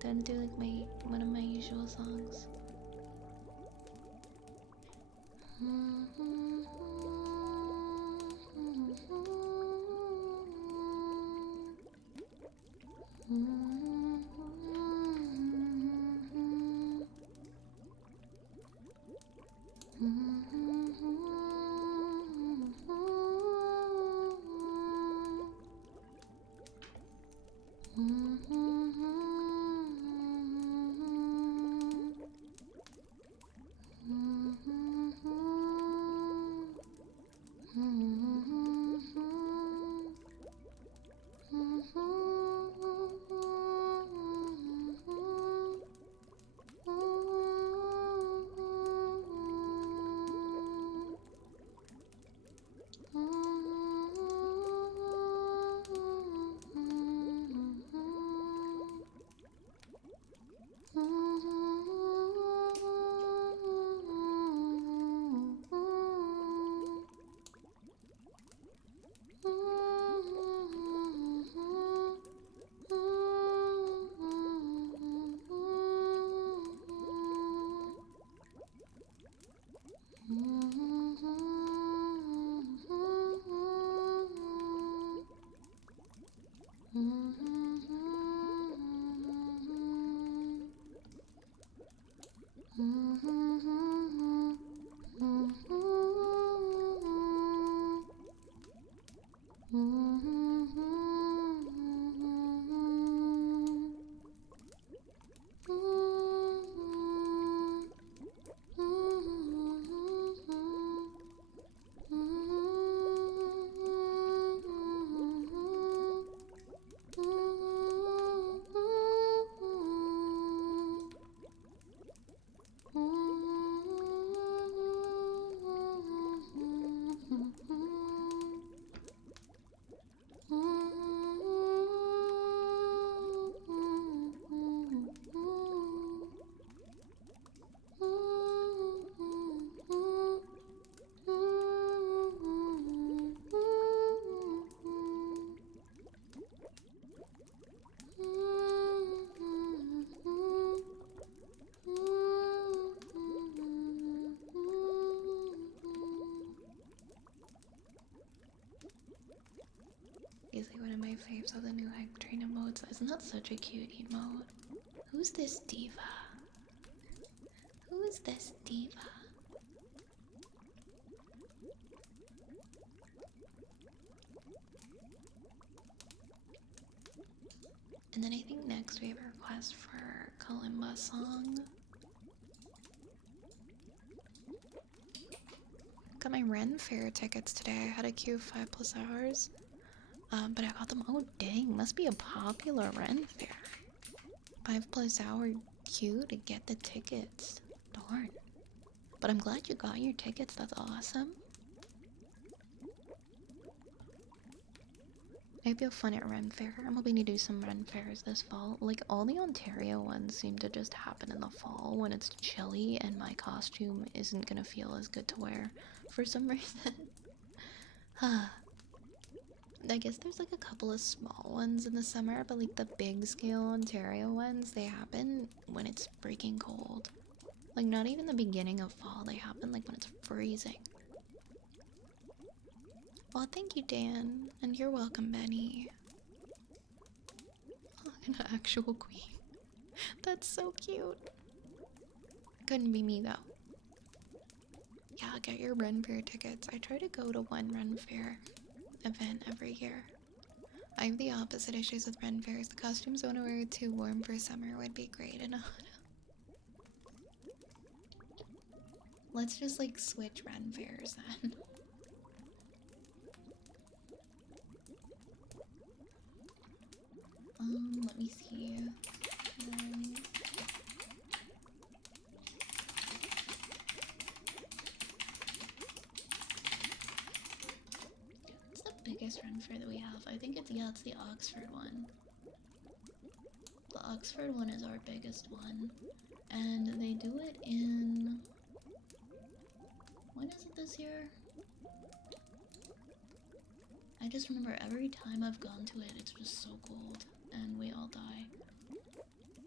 Then do like one of my usual songs. easily one of my faves of the new hype train emotes. Isn't that such a cute emote? Who's this diva? Who is this diva? And then I think next we have a request for Kalimba song. Got my Ren Fair tickets today. I had a queue of 5+ hours. But I got them. Oh dang, must be a popular Ren Fair. 5+ hour queue to get the tickets. Darn. But I'm glad you got your tickets, that's awesome. Maybe have fun at Ren Fair. I'm hoping to do some Ren Fairs this fall. Like, all the Ontario ones seem to just happen in the fall when it's chilly and my costume isn't gonna feel as good to wear for some reason. I guess there's like a couple of small ones in the summer, but like the big scale Ontario ones, they happen when it's freaking cold. Like, not even the beginning of fall, they happen like when it's freezing. Well, thank you, Dan. And you're welcome, Benny. Oh, an actual queen. That's so cute. Couldn't be me, though. Yeah, get your Ren Fair tickets. I try to go to one Ren Fair event every year. I have the opposite issues with Ren Fairs. The costumes I want to wear too warm for summer would be great in autumn. Let's just like switch Ren Fairs then. Let me see. What's the biggest Ren Fair that we have? I think it's, yeah, it's the Oxford one. The Oxford one is our biggest one. And they do it in... When is it this year? I just remember every time I've gone to it, it's just so cold. And we all die.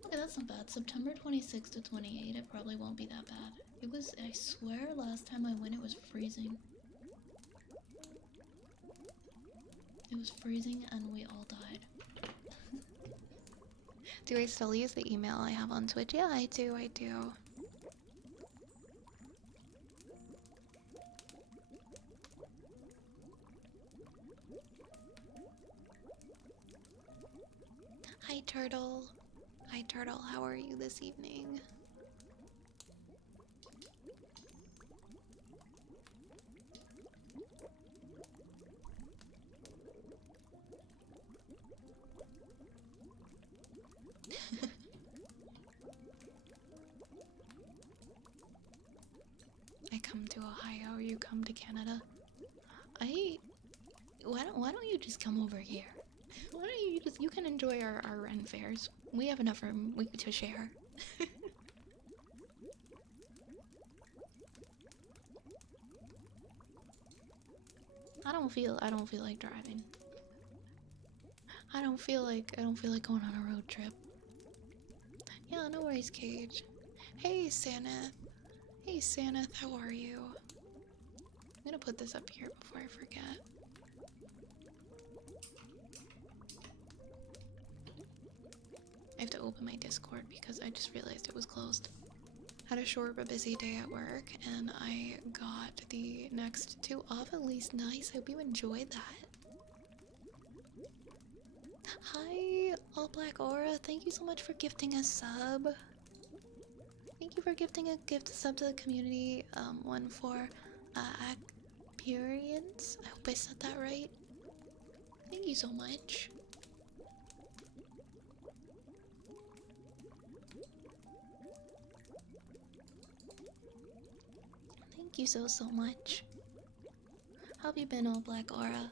Okay, that's not bad. September 26th to 28th, it probably won't be that bad. It was, I swear, last time I went it was freezing. It was freezing and we all died. Do I still use the email I have on Twitch? Yeah, I do. Hi, Turtle. Hi, Turtle. How are you this evening? I come to Ohio, you come to Canada. Why don't you just come over here? Why don't you just, you can enjoy our Ren Fairs. We have enough room to share. I don't feel like driving. I don't feel like going on a road trip. Yeah, no worries, Cage. Hey, Santa. Hey, Santa, how are you? I'm gonna put this up here before I forget. I have to open my Discord because I just realized it was closed. Had a short but busy day at work, and I got the next 2 off at least. Nice, hope you enjoyed that. Hi, All Black Aura, thank you so much for gifting a sub. Thank you for gifting a sub to the community, one for Aperience. I hope I said that right. Thank you so much. Thank you so much. How have you been, All Black Aura?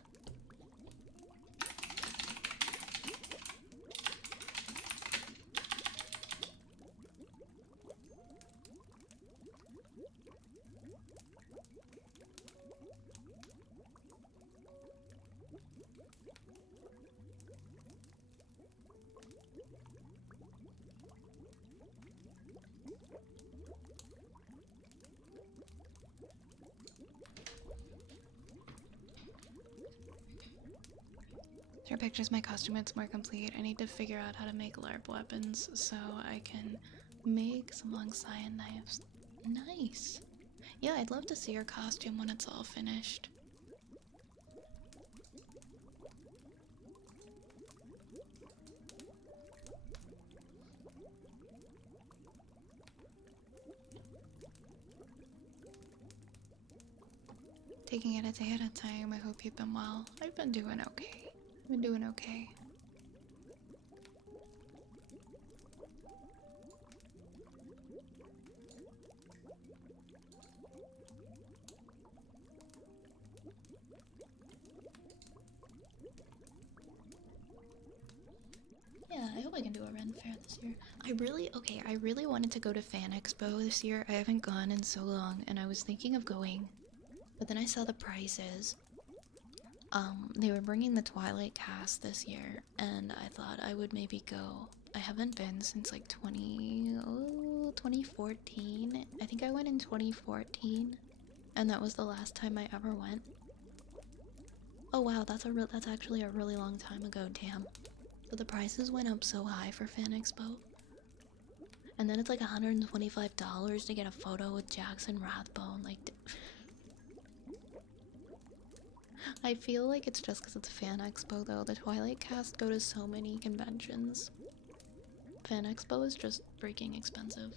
Your pictures my costume, it's more complete. I need to figure out how to make LARP weapons so I can make some long cyan knives. Nice. Yeah, I'd love to see your costume when it's all finished. Taking it a day at a time. I hope you've been well. I've been doing okay. I've been doing okay. Yeah, I hope I can do a Ren Fair this year. I really wanted to go to Fan Expo this year. I haven't gone in so long, and I was thinking of going, but then I saw the prices. They were bringing the Twilight cast this year, and I thought I would maybe go. I haven't been since like 2014. I think I went in 2014, and that was the last time I ever went. Oh wow, that's actually a really long time ago. Damn. So the prices went up so high for Fan Expo. And then it's like $125 to get a photo with Jackson Rathbone. Like, I feel like it's just because it's Fan Expo though. The Twilight cast go to so many conventions. Fan Expo is just freaking expensive.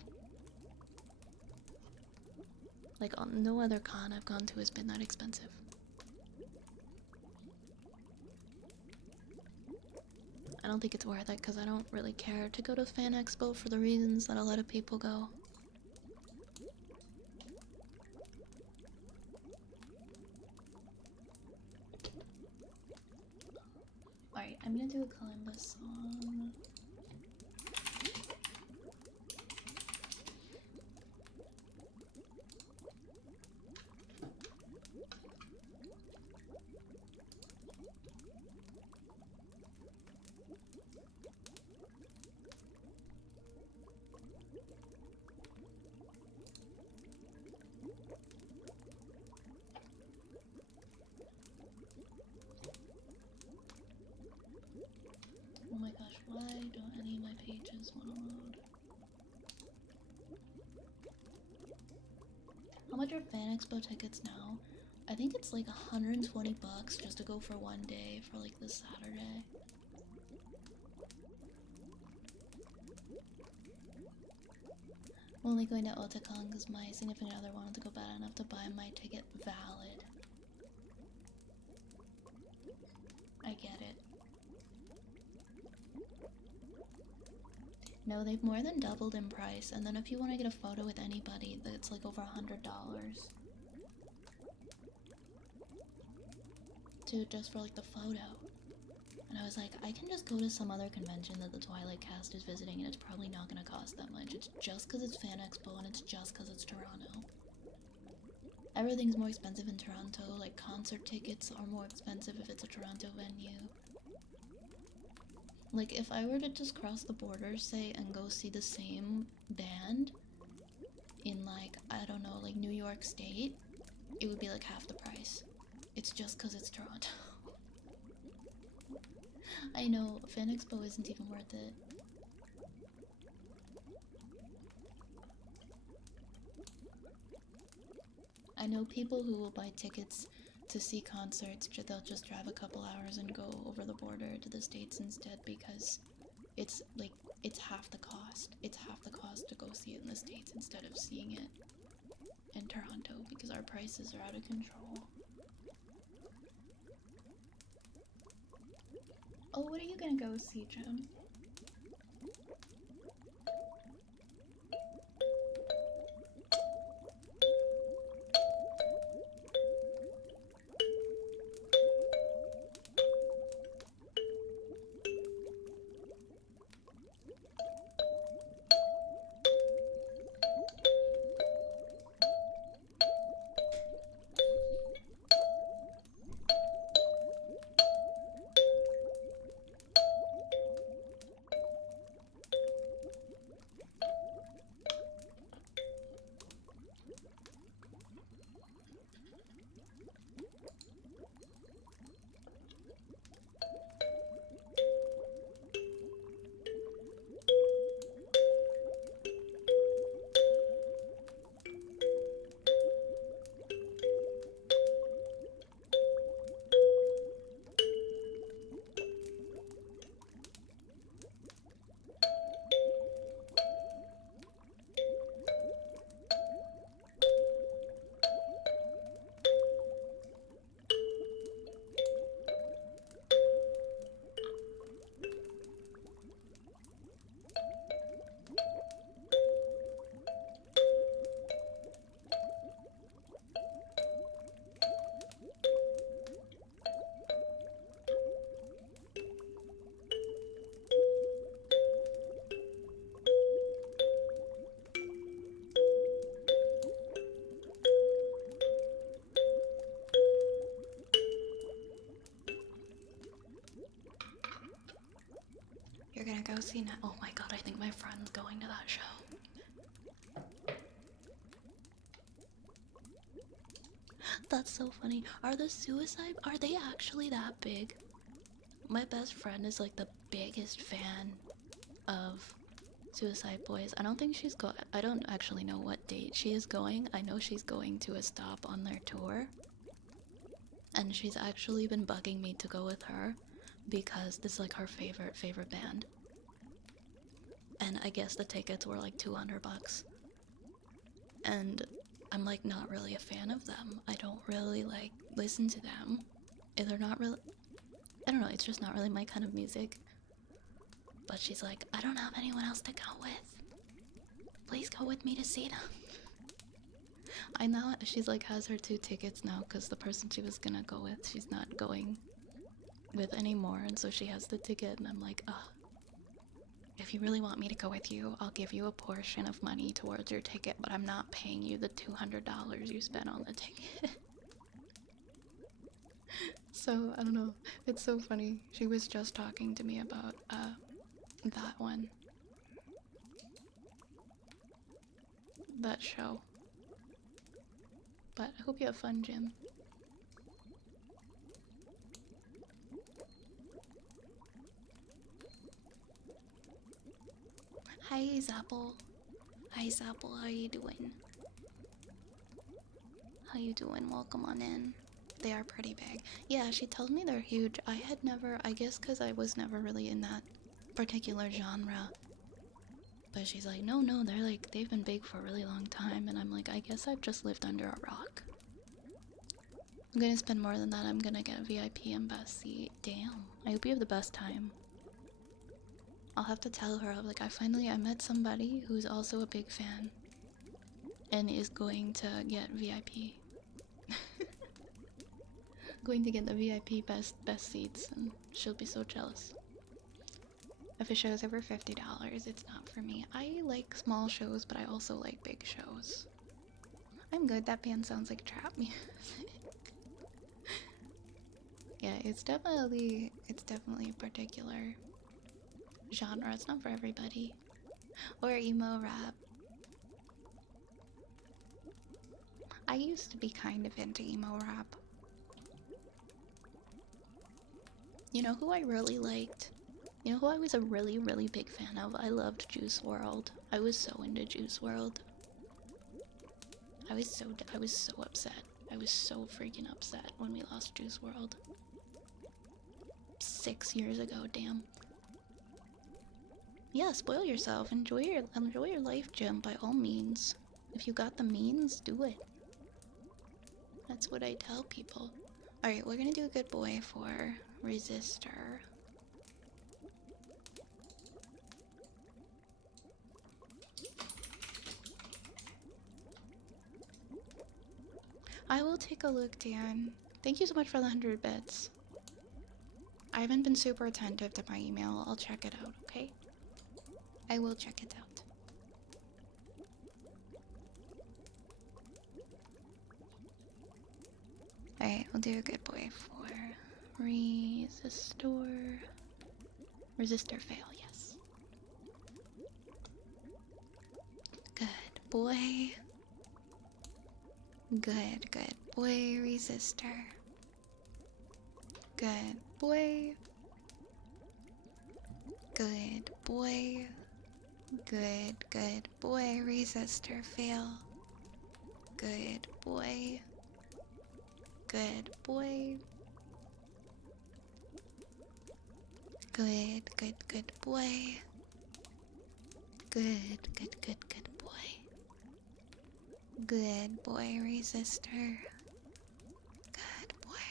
Like, no other con I've gone to has been that expensive. I don't think it's worth it because I don't really care to go to Fan Expo for the reasons that a lot of people go. Alright, I'm gonna do a Columbus song. Oh my gosh, why don't any of my pages want to load? How much are Fan Expo tickets now? I think it's like 120 bucks just to go for one day for like this Saturday. I'm only going to Otakon because my significant other wanted to go bad enough to buy my ticket valid. I get it. No, they've more than doubled in price, and then if you want to get a photo with anybody, that's like over $100. Just for like the photo. And I was like, I can just go to some other convention that the Twilight cast is visiting and it's probably not gonna cost that much. It's just because it's Fan Expo and it's just because it's Toronto. Everything's more expensive in Toronto, like concert tickets are more expensive if it's a Toronto venue. Like if I were to just cross the border, say, and go see the same band in like, I don't know, like New York State, it would be like half the price. It's just because it's Toronto. I know, Fan Expo isn't even worth it. I know people who will buy tickets to see concerts, they'll just drive a couple hours and go over the border to the States instead because it's like, it's half the cost. It's half the cost to go see it in the States instead of seeing it in Toronto because our prices are out of control. Oh, what are you gonna go see, Jen? gonna go see now. Oh my god, I think my friend's going to that show. That's so funny. Are the suicide, are they actually that big? My best friend is like the biggest fan of Suicide Boys. I don't think she's I don't actually know what date she is going. I know she's going to a stop on their tour. And she's actually been bugging me to go with her because this is like her favorite band. And I guess the tickets were like $200. And I'm like not really a fan of them. I don't really like listen to them. They're not really, I don't know, it's just not really my kind of music. But she's like, I don't have anyone else to go with. Please go with me to see them. I know she's like has her 2 tickets now because the person she was gonna go with, she's not going with anymore. And so she has the ticket and I'm like, ugh. If you really want me to go with you, I'll give you a portion of money towards your ticket, but I'm not paying you the $200 you spent on the ticket. So, I don't know. It's so funny. She was just talking to me about that one. That show. But I hope you have fun, Jim. Hi, Zapple. Hi, Zapple. How you doing? How you doing? Welcome on in. They are pretty big. Yeah, she told me they're huge. I had never, I guess because I was never really in that particular genre. But she's like, no, they're like, they've been big for a really long time. And I'm like, I guess I've just lived under a rock. I'm gonna spend more than that. I'm gonna get a VIP and best seat. Damn. I hope you have the best time. I'll have to tell her, like, I met somebody who's also a big fan. And is going to get VIP. Going to get the VIP best seats, and she'll be so jealous. If a show's over $50, it's not for me. I like small shows, but I also like big shows. I'm good. That band sounds like trap music. Yeah, it's definitely a particular genre. It's not for everybody. Or emo rap. I used to be kind of into emo rap. You know who I really liked? You know who I was a really, really big fan of? I loved Juice WRLD. I was so into Juice WRLD. I was so upset. I was so freaking upset when we lost Juice WRLD. 6 years ago, damn. Yeah, spoil yourself. Enjoy your life, Jim, by all means. If you got the means, do it. That's what I tell people. Alright, we're gonna do a good boy for Resistor. I will take a look, Dan. Thank you so much for the 100 bits. I haven't been super attentive to my email. I'll check it out, okay? I will check it out. Alright, we'll do a good boy for Resistor. Resistor fail, yes. Good boy. Good boy, Resistor. Good boy. Good boy. Good boy, Resistor fail. Good boy. Good boy. Good boy. Good boy. Good boy, Resistor. Good boy.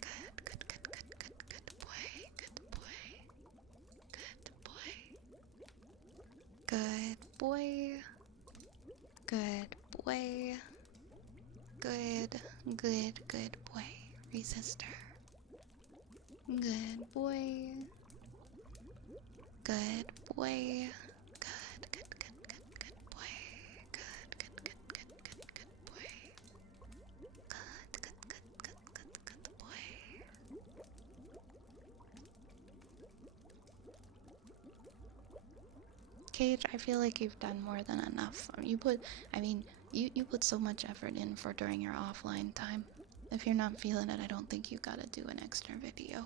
Good boy. Good boy. Good boy. Good boy. Good boy. Good boy, Resistor. Good boy. Good boy. Good boy. Good boy. Good boy. Cage, I feel like you've done more than enough. I mean, you put so much effort in for during your offline time. If you're not feeling it, I don't think you gotta do an extra video.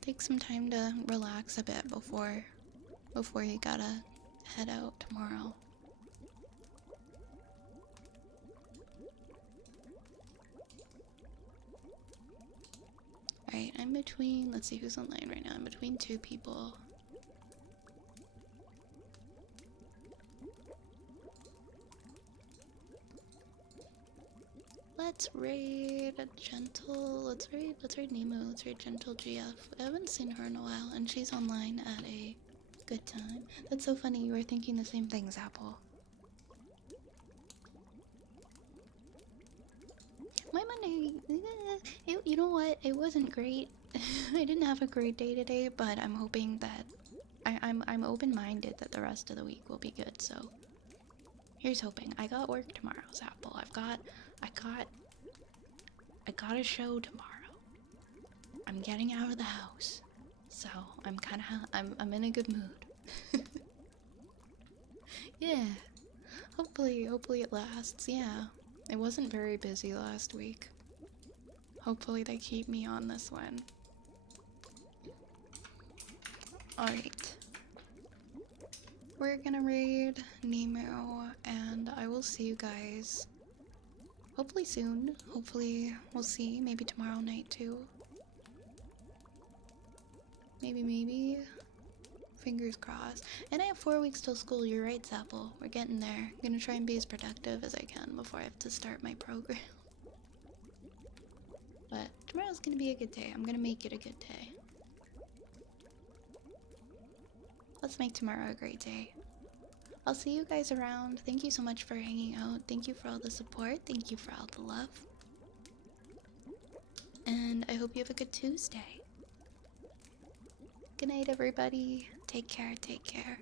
Take some time to relax a bit before you gotta head out tomorrow. Alright, I'm between, let's see who's online right now. I'm between two people. Let's raid a gentle, let's raid Nemo, let's raid gentle GF. I haven't seen her in a while and she's online at a good time. That's so funny, you were thinking the same things, Apple. My Monday, you know what? It wasn't great. I didn't have a great day today, but I'm hoping that I'm open-minded that the rest of the week will be good. So here's hoping. I got work tomorrow, Apple. I got a show tomorrow. I'm getting out of the house, so I'm in a good mood. Yeah. Hopefully it lasts. Yeah. It wasn't very busy last week. Hopefully they keep me on this one. Alright. We're gonna raid Nemo, and I will see you guys hopefully soon. Hopefully we'll see. Maybe tomorrow night too. Maybe. Fingers crossed. And I have 4 weeks till school. You're right, Zapple. We're getting there. I'm gonna try and be as productive as I can before I have to start my program. But tomorrow's gonna be a good day. I'm gonna make it a good day. Let's make tomorrow a great day. I'll see you guys around. Thank you so much for hanging out. Thank you for all the support. Thank you for all the love. And I hope you have a good Tuesday. Good night, everybody. Take care, take care.